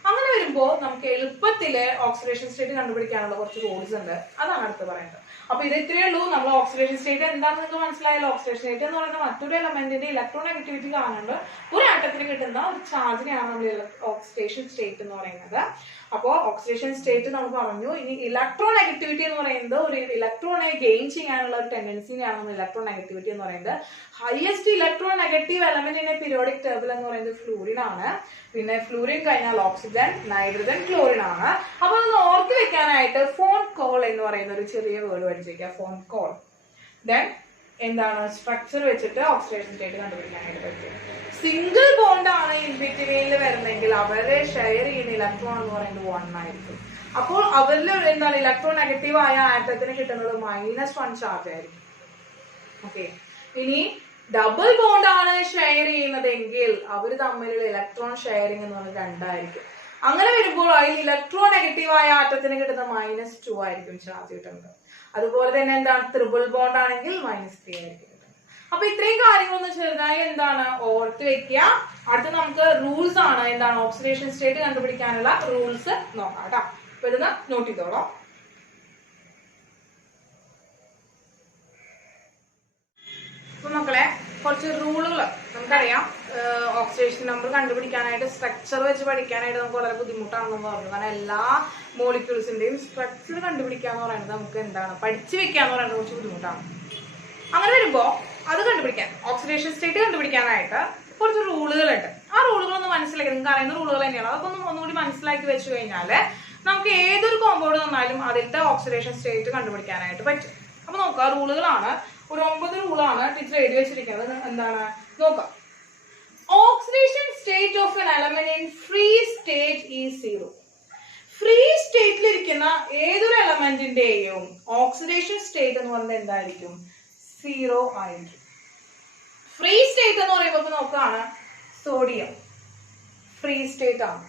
അങ്ങനെ വരുമ്പോൾ നമുക്ക് എളുപ്പത്തില് ഓക്സിഡേഷൻ സ്റ്റേറ്റ് കണ്ടുപിടിക്കാനുള്ള കുറച്ച് റൂൾസ് ഉണ്ട്. അതാണ് അടുത്ത് പറയുന്നത്. അപ്പൊ ഇത് ഇത്രയേ ഉള്ളൂ. നമ്മൾ ഓക്സിഡേഷൻ സ്റ്റേറ്റ് എന്താണെന്ന് നിങ്ങൾക്ക് മനസ്സിലായല്ലോ. ഓക്സിഡേഷൻ സ്റ്റേറ്റ് എന്ന് പറയുന്നത് മറ്റൊരു എലമെന്റിന്റെ ഇലക്ട്രോണെഗറ്റിവിറ്റി കാണുന്നുണ്ട് ഒരു ആറ്റത്തിന് കിട്ടുന്ന ഒരു ചാർജിനെയാണ് നമ്മൾ ഓക്സിഡേഷൻ സ്റ്റേറ്റ് എന്ന് പറയുന്നത്. അപ്പോൾ ഓക്സിഡേഷൻ സ്റ്റേറ്റ് നമ്മൾ പറഞ്ഞു. ഇനി ഇലക്ട്രോണെഗറ്റിവിറ്റി എന്ന് പറയുന്നത് ഒരു ഇലക്ട്രോണെ ഗെയിൻ ചെയ്യാനുള്ള ഒരു ടെൻഡൻസിനെയാണ് നമ്മൾ ഇലക്ട്രോണെഗറ്റിവിറ്റി എന്ന് പറയുന്നത്. Highest electronegative element in periodic table എന്ന് പറയുന്നത് ഫ്ലൂറിൻ ആണ്. പിന്നെ ഫ്ലൂറിൻ കഴിഞ്ഞാൽ ഓക്സിജൻ, നൈട്രജൻ, ക്ലോറിൻ ആണ്. അപ്പൊ ഒന്ന് ഓർത്ത് വെക്കാനായിട്ട് ഫോൺ കോൾ എന്ന് പറയുന്ന ഒരു ചെറിയ വേർഡ് പഠിച്ചേക്കാം. Phone call. ദെൻ എന്താണ് സ്ട്രക്ചർ വെച്ചിട്ട് ഓക്സിഡേഷൻ സ്റ്റേറ്റ് കണ്ടുപിടിക്കാനായിട്ട് പറ്റും. സിംഗിൾ ബോണ്ട് ആണ് ഇൻ ബിറ്റ്വീനിൽ വരുന്നെങ്കിൽ അവരെ ഷെയർ ചെയ്യുന്ന ഇലക്ട്രോൺ എന്ന് പറയുന്നത് 1 ആയിരിക്കും. അപ്പോൾ അവരിൽ എന്താണ് ഇലക്ട്രോൺ നെഗറ്റീവ് ആയ ആറ്റത്തിന് കിട്ടുന്നത് -1 ചാർജ് ആയിരിക്കും. ഓക്കെ. ഇനി ഡബിൾ ബോണ്ട് ആണ് ഷെയർ ചെയ്യുന്നതെങ്കിൽ അവർ തമ്മിലുള്ള ഇലക്ട്രോൺ ഷെയറിംഗ് എന്ന് പറയുന്നത് 2 ആയിരിക്കും. അങ്ങനെ വരുമ്പോൾ അതിൽ ഇലക്ട്രോൺ നെഗറ്റീവ് ആയ ആറ്റത്തിന് കിട്ടുന്ന -2 ആയിരിക്കും ചാർജ് കിട്ടുന്നത്. അതുപോലെ തന്നെ എന്താണ് ട്രിപ്പിൾ ബോണ്ട് ആണെങ്കിൽ -3 ആയിരിക്കും. അപ്പൊ ഇത്രയും കാര്യങ്ങളൊന്നും ചെറുതായി എന്താണ് ഓർത്ത് വെക്കുക. അടുത്ത് നമുക്ക് റൂൾസ് ആണ് എന്താണ് ഓക്സിഡേഷൻ സ്റ്റേറ്റ് കണ്ടുപിടിക്കാനുള്ള റൂൾസ് നോക്കാം കേട്ടോ. അപ്പൊ ഇതൊന്ന് നോട്ട് ചെയ്തോളാം. അപ്പൊ മക്കളെ കുറച്ച് റൂളുകൾ നമുക്കറിയാം. ഓക്സിഡേഷൻ നമ്പർ കണ്ടുപിടിക്കാനായിട്ട് സ്ട്രക്ചർ വെച്ച് പഠിക്കാനായിട്ട് നമുക്ക് വളരെ ബുദ്ധിമുട്ടാണെന്ന് പറഞ്ഞു. കാരണം എല്ലാ മോളിക്യൂൾസിന്റെയും സ്ട്രക്ചർ കണ്ടുപിടിക്കാന്ന് പറയുന്നത് നമുക്ക് എന്താണ് പഠിച്ചു വെക്കാന്ന് പറയുന്നത് കുറച്ച് ബുദ്ധിമുട്ടാണ്. അങ്ങനെ വരുമ്പോ അത് കണ്ടുപിടിക്കാൻ ഓക്സിഡേഷൻ സ്റ്റേറ്റ് കണ്ടുപിടിക്കാനായിട്ട് കുറച്ച് റൂളുകളുണ്ട്. ആ റൂളുകളൊന്ന് മനസ്സിലാക്കി, നിങ്ങൾക്ക് അറിയുന്ന റൂളുകൾ തന്നെയാണ്. അതൊക്കെ ഒന്നുകൂടി മനസ്സിലാക്കി വെച്ച് കഴിഞ്ഞാല് നമുക്ക് ഏതൊരു കോമ്പൗണ്ട് വന്നാലും അതിന്റെ ഓക്സിഡേഷൻ സ്റ്റേറ്റ് കണ്ടുപിടിക്കാനായിട്ട് പറ്റും. അപ്പൊ നോക്കുക, റൂളുകളാണ് ഒരു 9 റൂളാണ് ടീച്ചർ എഴുതി വെച്ചിരിക്കുന്നത്. എന്താണ് നോക്കാം. Oxidation state of an element in free state is 0. Free സ്റ്റേറ്റിലിരിക്കുന്ന ഏതൊരു എലമെന്റിന്റെയും ഓക്സിഡേഷൻ സ്റ്റേറ്റ് എന്ന് പറയുന്നത് എന്തായിരിക്കും? 0 ആയിരിക്കും. ഫ്രീ സ്റ്റേറ്റ് എന്ന് പറയുമ്പോൾ നോക്കുകയാണ്, സോഡിയം ഫ്രീ സ്റ്റേറ്റ് ആണ്.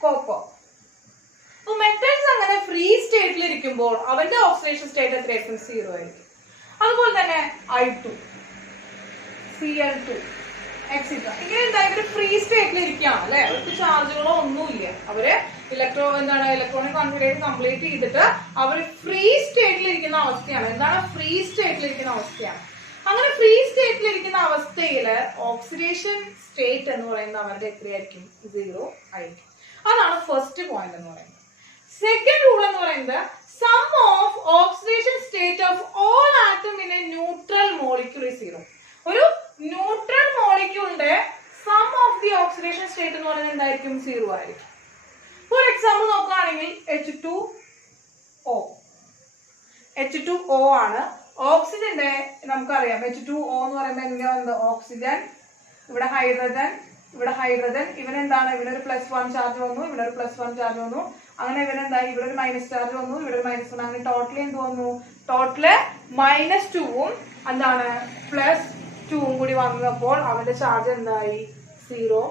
കോപ്പർ. മെറ്റൽസ് അങ്ങനെ ഫ്രീ സ്റ്റേറ്റിൽ ഇരിക്കുമ്പോൾ അവന്റെ ഓക്സിഡേഷൻ സ്റ്റേറ്റ് എത്രയായിരിക്കും? 0 ആയിരിക്കും. അതുപോലെ തന്നെ I2, Cl2 എക്സിട്ര. ഇങ്ങനെ എന്താ ഇവര് ഫ്രീ സ്റ്റേറ്റിൽ ഇരിക്കുകയാണ് അല്ലെ. അവർക്ക് ചാർജുകളോ ഒന്നുമില്ല. അവര് ഇലക്ട്രോണിക് കോൺഫിഗറേഷൻ കംപ്ലീറ്റ് ചെയ്തിട്ട് അവർ ഫ്രീ സ്റ്റേറ്റിൽ ഇരിക്കുന്ന അവസ്ഥയാണ്. എന്താണ് ഫ്രീ സ്റ്റേറ്റിൽ ഇരിക്കുന്ന അവസ്ഥയാണ്. അങ്ങനെ ഫ്രീ സ്റ്റേറ്റിൽ ഇരിക്കുന്ന അവസ്ഥയില് ഓക്സിഡേഷൻ സ്റ്റേറ്റ് എന്ന് പറയുന്നത് അവരുടെ എത്രയായിരിക്കും? 0 ആയിരിക്കും. അതാണ് ഫസ്റ്റ് പോയിന്റ് എന്ന് പറയുന്നത്. സെക്കൻഡ് റൂൾ എന്ന് പറയുന്നത് sum of oxidation state of all atom in a neutral molecule is 0. ഒരു ന്യൂട്രൽ മോളിക്യൂളിന്റെ sum of the oxidation state എന്ന് പറയുന്നത് എന്തായിരിക്കും? 0 ആയിരിക്കും. ഫോർ എക്സാമ്പിൾ നോക്കുകയാണെങ്കിൽ H2O. H2O ആണ്. ഓക്സിജന്റെ നമുക്കറിയാം H2O എന്ന് പറയുമ്പോൾ എങ്ങനെയാ? ഓക്സിജൻ, ഇവിടെ ഹൈഡ്രജൻ, ഇവിടെ ഹൈഡ്രജൻ. ഇവനെന്താണ്? ഇവനൊരു +1 ചാർജ് വന്നു, ഇവിടെ ഒരു +1 ചാർജ് വന്നു. അങ്ങനെ ഇവനെന്താ? ഇവിടെ ഒരു -1 ചാർജ് വന്നു, ഇവിടെ ഒരു -1. അങ്ങനെ ടോട്ടലി എന്ത് വന്നു? ടോട്ടല് -2ഉം എന്താണ് +2ഉം കൂടി വന്നപ്പോൾ അവന്റെ ചാർജ് എന്തായി? 0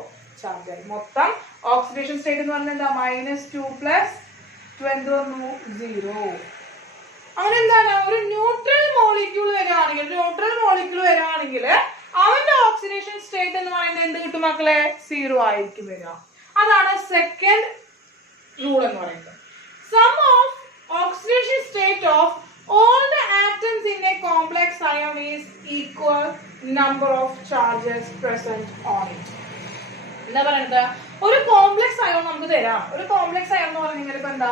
ചാർജ് ആയി. മൊത്തം ഓക്സിഡേഷൻ സ്റ്റേറ്റ് എന്ന് പറഞ്ഞാൽ എന്താ? -2 + 2 എന്ത് വന്നു? 0. അങ്ങനെ എന്താണ്? ഒരു ന്യൂട്രൽ മോളിക്യൂൾ വരികയാണെങ്കിൽ അവന്റെ ഓക്സിഡേഷൻ സ്റ്റേറ്റ് എന്ന് പറയുന്നത് എന്ത് കിട്ടും മക്കളെ? 0 ആയിരിക്കും വരിക. അതാണ് സെക്കൻഡ് റൂൾ എന്ന് പറയുന്നത്. Sum of oxidation state of all the atoms in a complex ion is equal number of charges present on it. എന്താ പറയുന്നത്? ഒരു കോംപ്ലക്സ് അയോൺ നമുക്ക് തരാം. ഒരു കോംപ്ലക്സ് അയോൺ എന്ന് പറഞ്ഞാൽ ഇപ്പൊ എന്താ?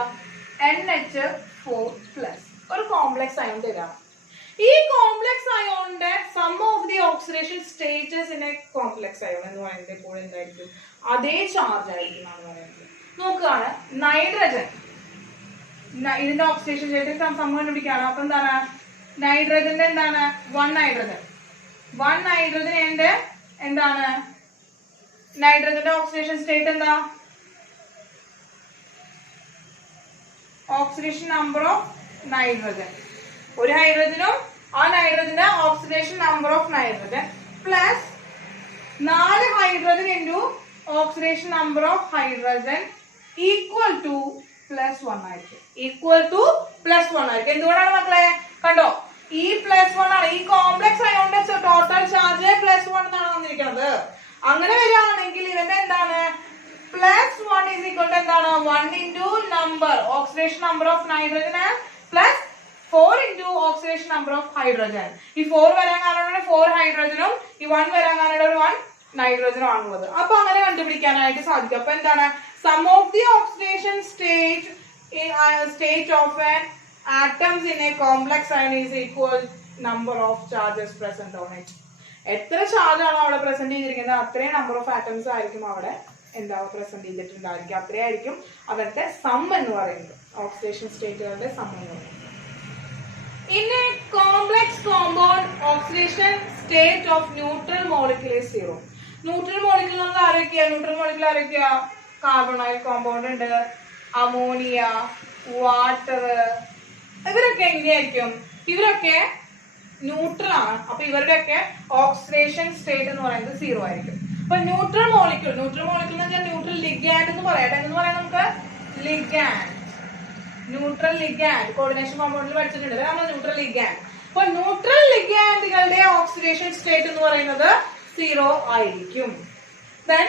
NH4+. ഒരു കോംപ്ലക്സ് അയോൺ തരാം. ഈ കോംപ്ലക്സ് അയോണിന്റെ sum of the oxidation states in a complex ion എന്ന് പറയുന്നത് എപ്പോഴും എന്തായിരിക്കും? അതേ ചാർജ് ആയിരിക്കും എന്നാണ് പറയുന്നത്. നോക്കുകയാണ്, നൈട്രജൻ ഇതിന്റെ ഓക്സിഡേഷൻ സ്റ്റേറ്റ് സം കണ്ടുപിടിക്കുകയാണ്. അപ്പൊ എന്താണ്? നൈട്രജന്റെ എന്താണ്? 1 നൈട്രജൻ ഉണ്ട്. എന്താണ് നൈട്രജന്റെ ഓക്സിഡേഷൻ സ്റ്റേറ്റ്? എന്താ? Oxidation number of nitrogen. ഒരു ഹൈഡ്രജനും ആ നൈട്രജന്റെ oxidation number of nitrogen plus 4 hydrogen into oxidation number of hydrogen equal to +1 ആയിരിക്കും. എന്തുകൊണ്ടാണ് മക്കളെ? കണ്ടോ, ഈ +1 ആണ്. ഈ കോംപ്ലക്സ് അയോണിന്റെ ടോട്ടൽ ചാർജ് +1 എന്നാണ് വന്നിരിക്കുന്നത്. അങ്ങനെ വരികയാണെങ്കിൽ ഇവന്റെ എന്താണ്? plus 1 is equal to എന്താണ് 1 into number oxidation number of nitrogen and plus 4 into oxidation number of hydrogen. ഈ 4 വരാൻ കാരണം 4 ഹൈഡ്രജനും ഈ 1 വരാൻ കാരണം 1 നൈട്രോജനും ആണുള്ളത്. അപ്പൊ അങ്ങനെ കണ്ടുപിടിക്കാനായിട്ട് സാധിക്കും. അപ്പൊ എന്താണ് sum of the oxidation state of an atoms in a complex ion is equal number of charges present on it. എത്ര ചാർജ് ആണോ അവിടെ പ്രസന്റ് ചെയ്തിരിക്കുന്നത് അത്രയും നമ്പർ ഓഫ് ആറ്റംസ് ആയിരിക്കും അവിടെ എന്താ പ്രസന്റ് ചെയ്തിട്ടുണ്ടായിരിക്കും. അത്രയായിരിക്കും അവരുടെ സം എന്ന് പറയുന്നത്, ഓക്സിഡേഷൻ സ്റ്റേറ്റുകളുടെ സം എന്ന് പറയുന്നത്. In a complex compound, oxidation state of neutral molecule is 0. Neutral molecule എന്ന് ആരൊക്കെയാ? ന്യൂട്രൽ മോളിക്യൂൾ ആരൊക്കെയാ? കാർബണൈൽ കോമ്പൗണ്ട് ഉണ്ട്, അമോണിയ, വാട്ടർ, ഇവരൊക്കെ എങ്ങനെയായിരിക്കും? ഇവരൊക്കെ ന്യൂട്രൽ ആണ്. അപ്പൊ ഇവരുടെയൊക്കെ ഓക്സിഡേഷൻ സ്റ്റേറ്റ് എന്ന് പറയുന്നത് 0 ആയിരിക്കും. അപ്പൊ ന്യൂട്രൽ മോളിക്യൂൾ എന്ന് വെച്ചാൽ ന്യൂട്രൽ ലിഗാൻഡ് എന്ന് പറയാം. എന്ന് പറയാം നമുക്ക് ലിഗാൻഡ്, ന്യൂട്രൽ ലിഗാൻഡ് കോർഡിനേഷൻ കോമ്പൗണ്ടിൽ പഠിച്ചിട്ടുണ്ട് നമ്മൾ ന്യൂട്രൽ ലിഗാൻഡ്. അപ്പൊ ന്യൂട്രൽ ലിഗാൻഡുകളുടെ ഓക്സിഡേഷൻ സ്റ്റേറ്റ് എന്ന് പറയുന്നത് 0 ആയിരിക്കും. Then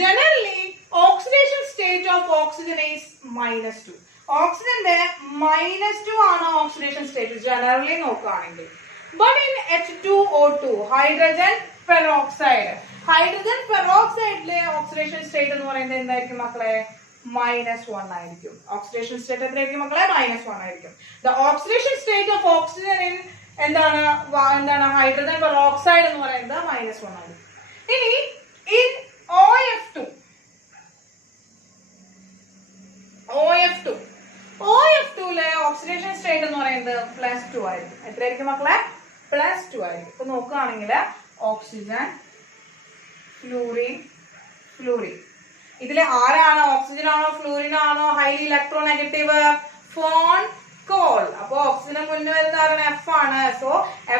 generally oxidation state of oxygen is -2. ഓക്സിജന്റെ -2 ആണ് ഓക്സിഡേഷൻ സ്റ്റേറ്റ് ജനറലി നോക്കുകയാണെങ്കിൽ. But in H2O2 hydrogen peroxide, hydrogen പെറോക്സൈഡിലെ ഓക്സിഡേഷൻ സ്റ്റേറ്റ് എന്ന് പറയുന്നത് എന്തായിരിക്കും മക്കളെ? -1 ആയിരിക്കും. ഓക്സിഡേഷൻ സ്റ്റേറ്റ് എത്രയായിരിക്കും മക്കളെ? -1 ആയിരിക്കും. The oxidation state of oxygen in എന്താണ് ഹൈഡ്രജൻ പെറോക്സൈഡ് എന്ന് പറയുന്നത് -1 ആയിരിക്കും. ഇനി in OF2ലെ ഓക്സിഡേഷൻ സ്റ്റേറ്റ് എന്ന് പറയുന്നത് +2 ആയിരിക്കും. എത്രയായിരിക്കും മക്കളെ? +2 ആയിരിക്കും. ഇപ്പൊ നോക്കുകയാണെങ്കിൽ ഓക്സിജൻ, ഫ്ലൂറിൻ, ഫ്ലൂറിൻ, ഇതിലെ ആരാണ്? ഓക്സിജൻ ആണോ ഫ്ലൂറിൻ ആണോ ഹൈലി ഇലക്ട്രോനെഗറ്റീവ്? Phone call. അപ്പൊ ഓക്സിജന് മുന്നേ വരുന്ന ആരാണ്? F ആണ്. സോ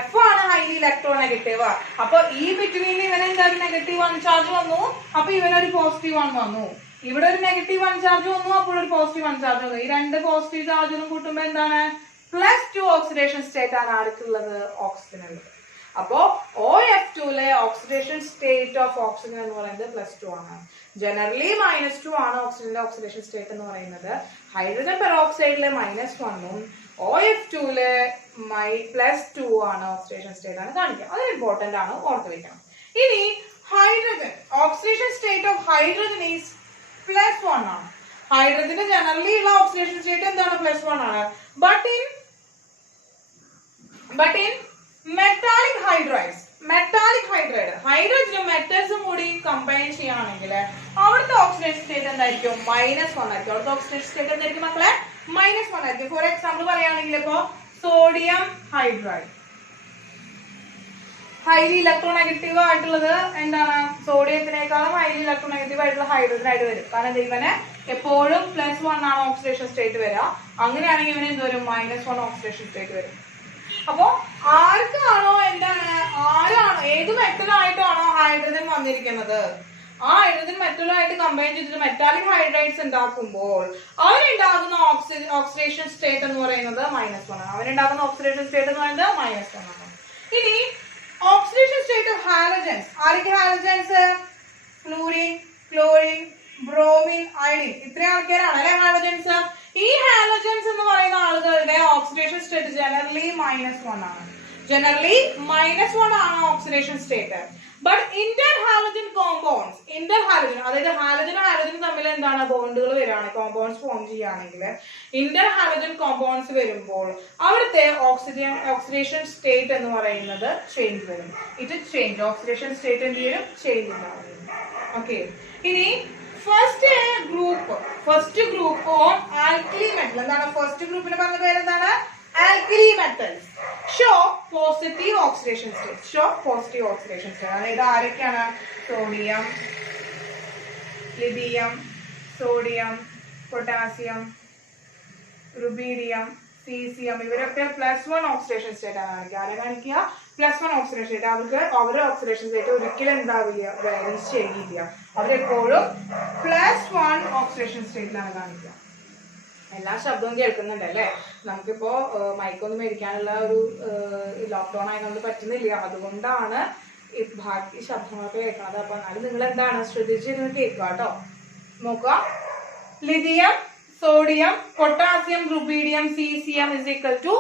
F ആണ് ഹൈലി ഇലക്ട്രോനെഗറ്റീവ്. അപ്പൊ ഈ ബിറ്റ്വീൻ ഇവന് എന്താണ് നെഗറ്റീവ് 1 ചാർജ് വന്നു, അപ്പൊ ഇവനൊരു പോസിറ്റീവ് 1 വന്നു. ഇവിടെ ഒരു നെഗറ്റീവ് 1 ചാർജ് വന്നു, അപ്പോൾ ഒരു പോസിറ്റീവ് 1 ചാർജ് വന്നു. ഈ രണ്ട് പോസിറ്റീവ് ചാർജും കൂട്ടുമ്പോ എന്താണ്? +2 ഓക്സിഡേഷൻ സ്റ്റേറ്റ് ആണ് ആർക്കുള്ളത്? ഓക്സിജനുള്ളത്. അപ്പോ OF2ലെ ഓക്സിഡേഷൻ സ്റ്റേറ്റ് ഓഫ് ഓക്സിജൻ എന്ന് പറയുന്നത് +2 ആണ്. ജനറലി -2 ആണ് ഓക്സിജന്റെ ഓക്സിഡേഷൻ സ്റ്റേറ്റ് എന്ന് പറയുന്നത്. ഹൈഡ്രജൻ പെറോക്സൈഡിലെ -1ഉം OF2ലെ +2 ആണ് ഓക്സിഡേഷൻ സ്റ്റേറ്റ് ആണ് കാണിക്കുക. അത് ഇമ്പോർട്ടന്റ് ആണ്, ഓർത്ത് വെക്കണം. ഇനി hydrogen oxidation state of hydrogen is +1 ആണ്. ഹൈഡ്രജന്റെ ജനറലി ഉള്ള ഓക്സിഡേഷൻ സ്റ്റേറ്റ് എന്താണ്? +1 ആണ്. ബട്ട് ഇൻ മെറ്റാലിക് ഹൈഡ്രൈഡ്, ഹൈഡ്രജനും മെറ്റൽസും കൂടി കമ്പൈൻ ചെയ്യുകയാണെങ്കിൽ അവിടുത്തെ ഓക്സിഡേഷൻ സ്റ്റേറ്റ് എന്തായിരിക്കും? -1 ആയിരിക്കും. അവിടുത്തെ ഓക്സിഡേഷൻ സ്റ്റേറ്റ് എന്തായിരിക്കും മക്കളെ? -1 ആയിരിക്കും. ഫോർ എക്സാമ്പിൾ പറയുകയാണെങ്കിൽ ഇപ്പോ സോഡിയം ഹൈഡ്രൈഡ് ഹൈലി ഇലക്ട്രോനെഗറ്റീവ് ആയിട്ടുള്ളത് എന്താണ്? സോഡിയത്തിനേക്കാളും ഹൈലി ഇലക്ട്രോനെഗറ്റീവ് ആയിട്ടുള്ള ഹൈഡ്രജൻ ആയിട്ട് വരും. കാരണം ഇവന് എപ്പോഴും +1 ആണ് ഓക്സിഡേഷൻ സ്റ്റേറ്റ് വരിക. അങ്ങനെയാണെങ്കിൽ ഇവന് എന്ത് വരും? -1 ഓക്സിഡേഷൻ സ്റ്റേറ്റ് വരും. അപ്പോ ആർക്കാണോ ഏത് മെറ്റലായിട്ടാണോ ഹൈഡ്രജൻ വന്നിരിക്കുന്നത്, ആ ഹൈഡ്രജൻ മെറ്റലുമായിട്ട് കമ്പൈൻ ചെയ്തിട്ട് മെറ്റാലിക് ഹൈഡ്രൈഡ്സ് ഉണ്ടാക്കുമ്പോൾ അവനുണ്ടാകുന്ന ഓക്സിഡേഷൻ സ്റ്റേറ്റ് എന്ന് പറയുന്നത് -1 ആണ്. അവനുണ്ടാകുന്ന ഓക്സിഡേഷൻ സ്റ്റേറ്റ് എന്ന് പറയുന്നത് -1 ആണ്. ഇനി ഓക്സിഡേഷൻ സ്റ്റേറ്റ് ഓഫ് ഹാലജൻസ്, ആരൊക്കെ halogens? Fluorine, chlorine, bromine, iodine, ഇത്രയും ആൾക്കാരാണ് അല്ലെ ഹാലജൻസ്. ഈ ഹാലജൻസ് എന്ന് പറയുന്ന ആളുകളുടെ ഓക്സിഡേഷൻ സ്റ്റേറ്റ് ജനറലി -1 ആണ്. ജനറലി -1 ആണ് oxidation state. But Inter halogen compounds, അതായത് ഹാലജനും തമ്മിൽ എന്താണ് ബോണ്ടുകൾ വരികയാണ്, കോമ്പൗണ്ട്സ് ഫോം ചെയ്യുകയാണെങ്കിൽ ഇന്റർ ഹാലജൻ കോമ്പൗണ്ട്സ് വരുമ്പോൾ അവിടുത്തെ ഓക്സിഡേഷൻ സ്റ്റേറ്റ് എന്ന് പറയുന്നത് ചേഞ്ച് വരും. ഓക്സിഡേഷൻ സ്റ്റേറ്റ് എന്ത് ചെയ്യും? ചേഞ്ച് ഉണ്ടാവും. ഓക്കെ. ഇനി first group on alkali metal, എന്താണ് ഫസ്റ്റ് ഗ്രൂപ്പിന് പറഞ്ഞ പേരെന്താണ്? Alkali metals show positive oxidation state. അതായത് ആരൊക്കെയാണ്? Sodium, lithium, sodium, potassium, rubidium, caesium, ഇവരൊക്കെ +1 ഓക്സിഡേഷൻ സ്റ്റേറ്റ് ആണ് കാണിക്കുക. ആരെ കാണിക്കുക? +1 ഓക്സിഡേഷൻ സ്റ്റേറ്റ്. അവരുടെ ഓക്സിഡേഷൻ സ്റ്റേറ്റ് ഒരിക്കലും എന്താവില്ല, വേരിയൻസ് ചെയ്യില്ല. അവരെപ്പോഴും +1 ഓക്സിഡേഷൻ സ്റ്റേറ്റിലാണ് കാണിക്കുക. എല്ലാ ശബ്ദവും കേൾക്കുന്നുണ്ട് അല്ലേ? നമുക്കിപ്പോ മൈക്കൊന്നും മേടിക്കാനുള്ള ഒരു ലോക്ക്ഡൌൺ ആയതുകൊണ്ട് പറ്റുന്നില്ല. അതുകൊണ്ടാണ് ഈ ബാക്കി ശബ്ദങ്ങളൊക്കെ കേൾക്കുന്നത്. അപ്പൊ എന്നാലും നിങ്ങൾ എന്താണ് ശ്രദ്ധിച്ച് കേൾക്കുക കേട്ടോ. നോക്കുക. Lithium, sodium, potassium, rubidium, caesium is equal to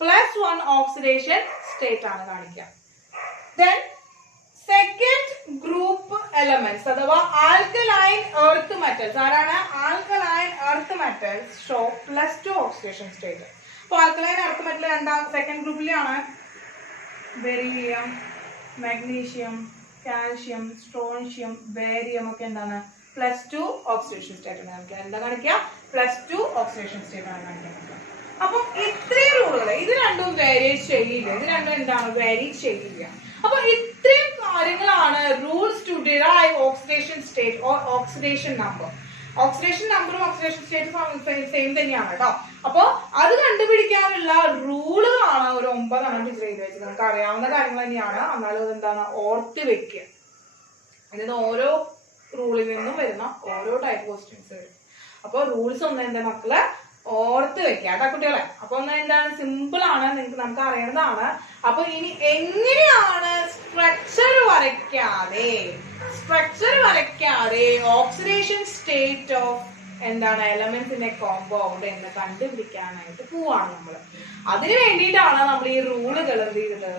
+1 oxidation state ആണ് കാണിക്കുക. Then സെക്കൻഡ് ഗ്രൂപ്പ് എലമെന്റ്സ് അഥവാ ആൽക്കലൈൻ എർത്ത് മെറ്റൽസ് ആരാണ്? Alkaline earth metals show +2 oxidation state. അപ്പോൾ ആൽക്കലൈൻ എർത്ത് മെറ്റൽ രണ്ടാം സെക്കൻഡ് ഗ്രൂപ്പിലാണ് beryllium, magnesium, calcium, strontium, barium ഒക്കെ എന്താണ് +2 oxidation state ആണ് കാണിക്കുക. എന്താ കാണിക്കുക? +2 ഓക്സിഡേഷൻ സ്റ്റേറ്റ് ആണ് കാണിക്കുക. അപ്പം ഇത്രയും റൂളുകൾ ഇത് രണ്ടും വേരി ചെയ്യില്ല, ഇത് രണ്ടും എന്താണ് വേരി ചെയ്യില്ല. അപ്പൊ ഇത്രയും കാര്യങ്ങളാണ് rules to derive oxidation state or oxidation number. Oxidation നമ്പറും ഓക്സിഡേഷൻ സ്റ്റേറ്റും സെയിം തന്നെയാണ് കേട്ടോ. അപ്പൊ അത് കണ്ടുപിടിക്കാനുള്ള റൂളുകളാണ് ഒരു 9 ടീച്ചർ ചെയ്ത് വെച്ചത്. നമുക്ക് അറിയാവുന്ന കാര്യങ്ങൾ തന്നെയാണ്, എന്നാലും അതെന്താണ് ഓർത്ത് വെക്കുക. ഇതിന് ഓരോ റൂളിൽ നിന്നും വരുന്ന ഓരോ ടൈപ്പ് ക്വസ്റ്റ്യൻസ് വരും. അപ്പൊ റൂൾസ് ഒന്നും എന്റെ മക്കള് ഓർത്ത് വെക്കുക കേട്ടോ കുട്ടികളെ. അപ്പൊ ഒന്ന് എന്താണ് സിമ്പിൾ ആണ്, നമുക്ക് അറിയേണ്ടതാണ്. അപ്പൊ ഇനി എങ്ങനെയാണ് സ്ട്രക്ചർ വരയ്ക്കാതെ ഓക്സിഡേഷൻ സ്റ്റേറ്റ് ഓഫ് എന്താണ് എലമെന്റ്സിന്റെ കോമ്പൗണ്ട് എന്ന് കണ്ടുപിടിക്കാനായിട്ട് പോവാണ് നമ്മൾ. അതിനു വേണ്ടിയിട്ടാണ് നമ്മൾ ഈ റൂളുകൾ എന്ത് ചെയ്തത്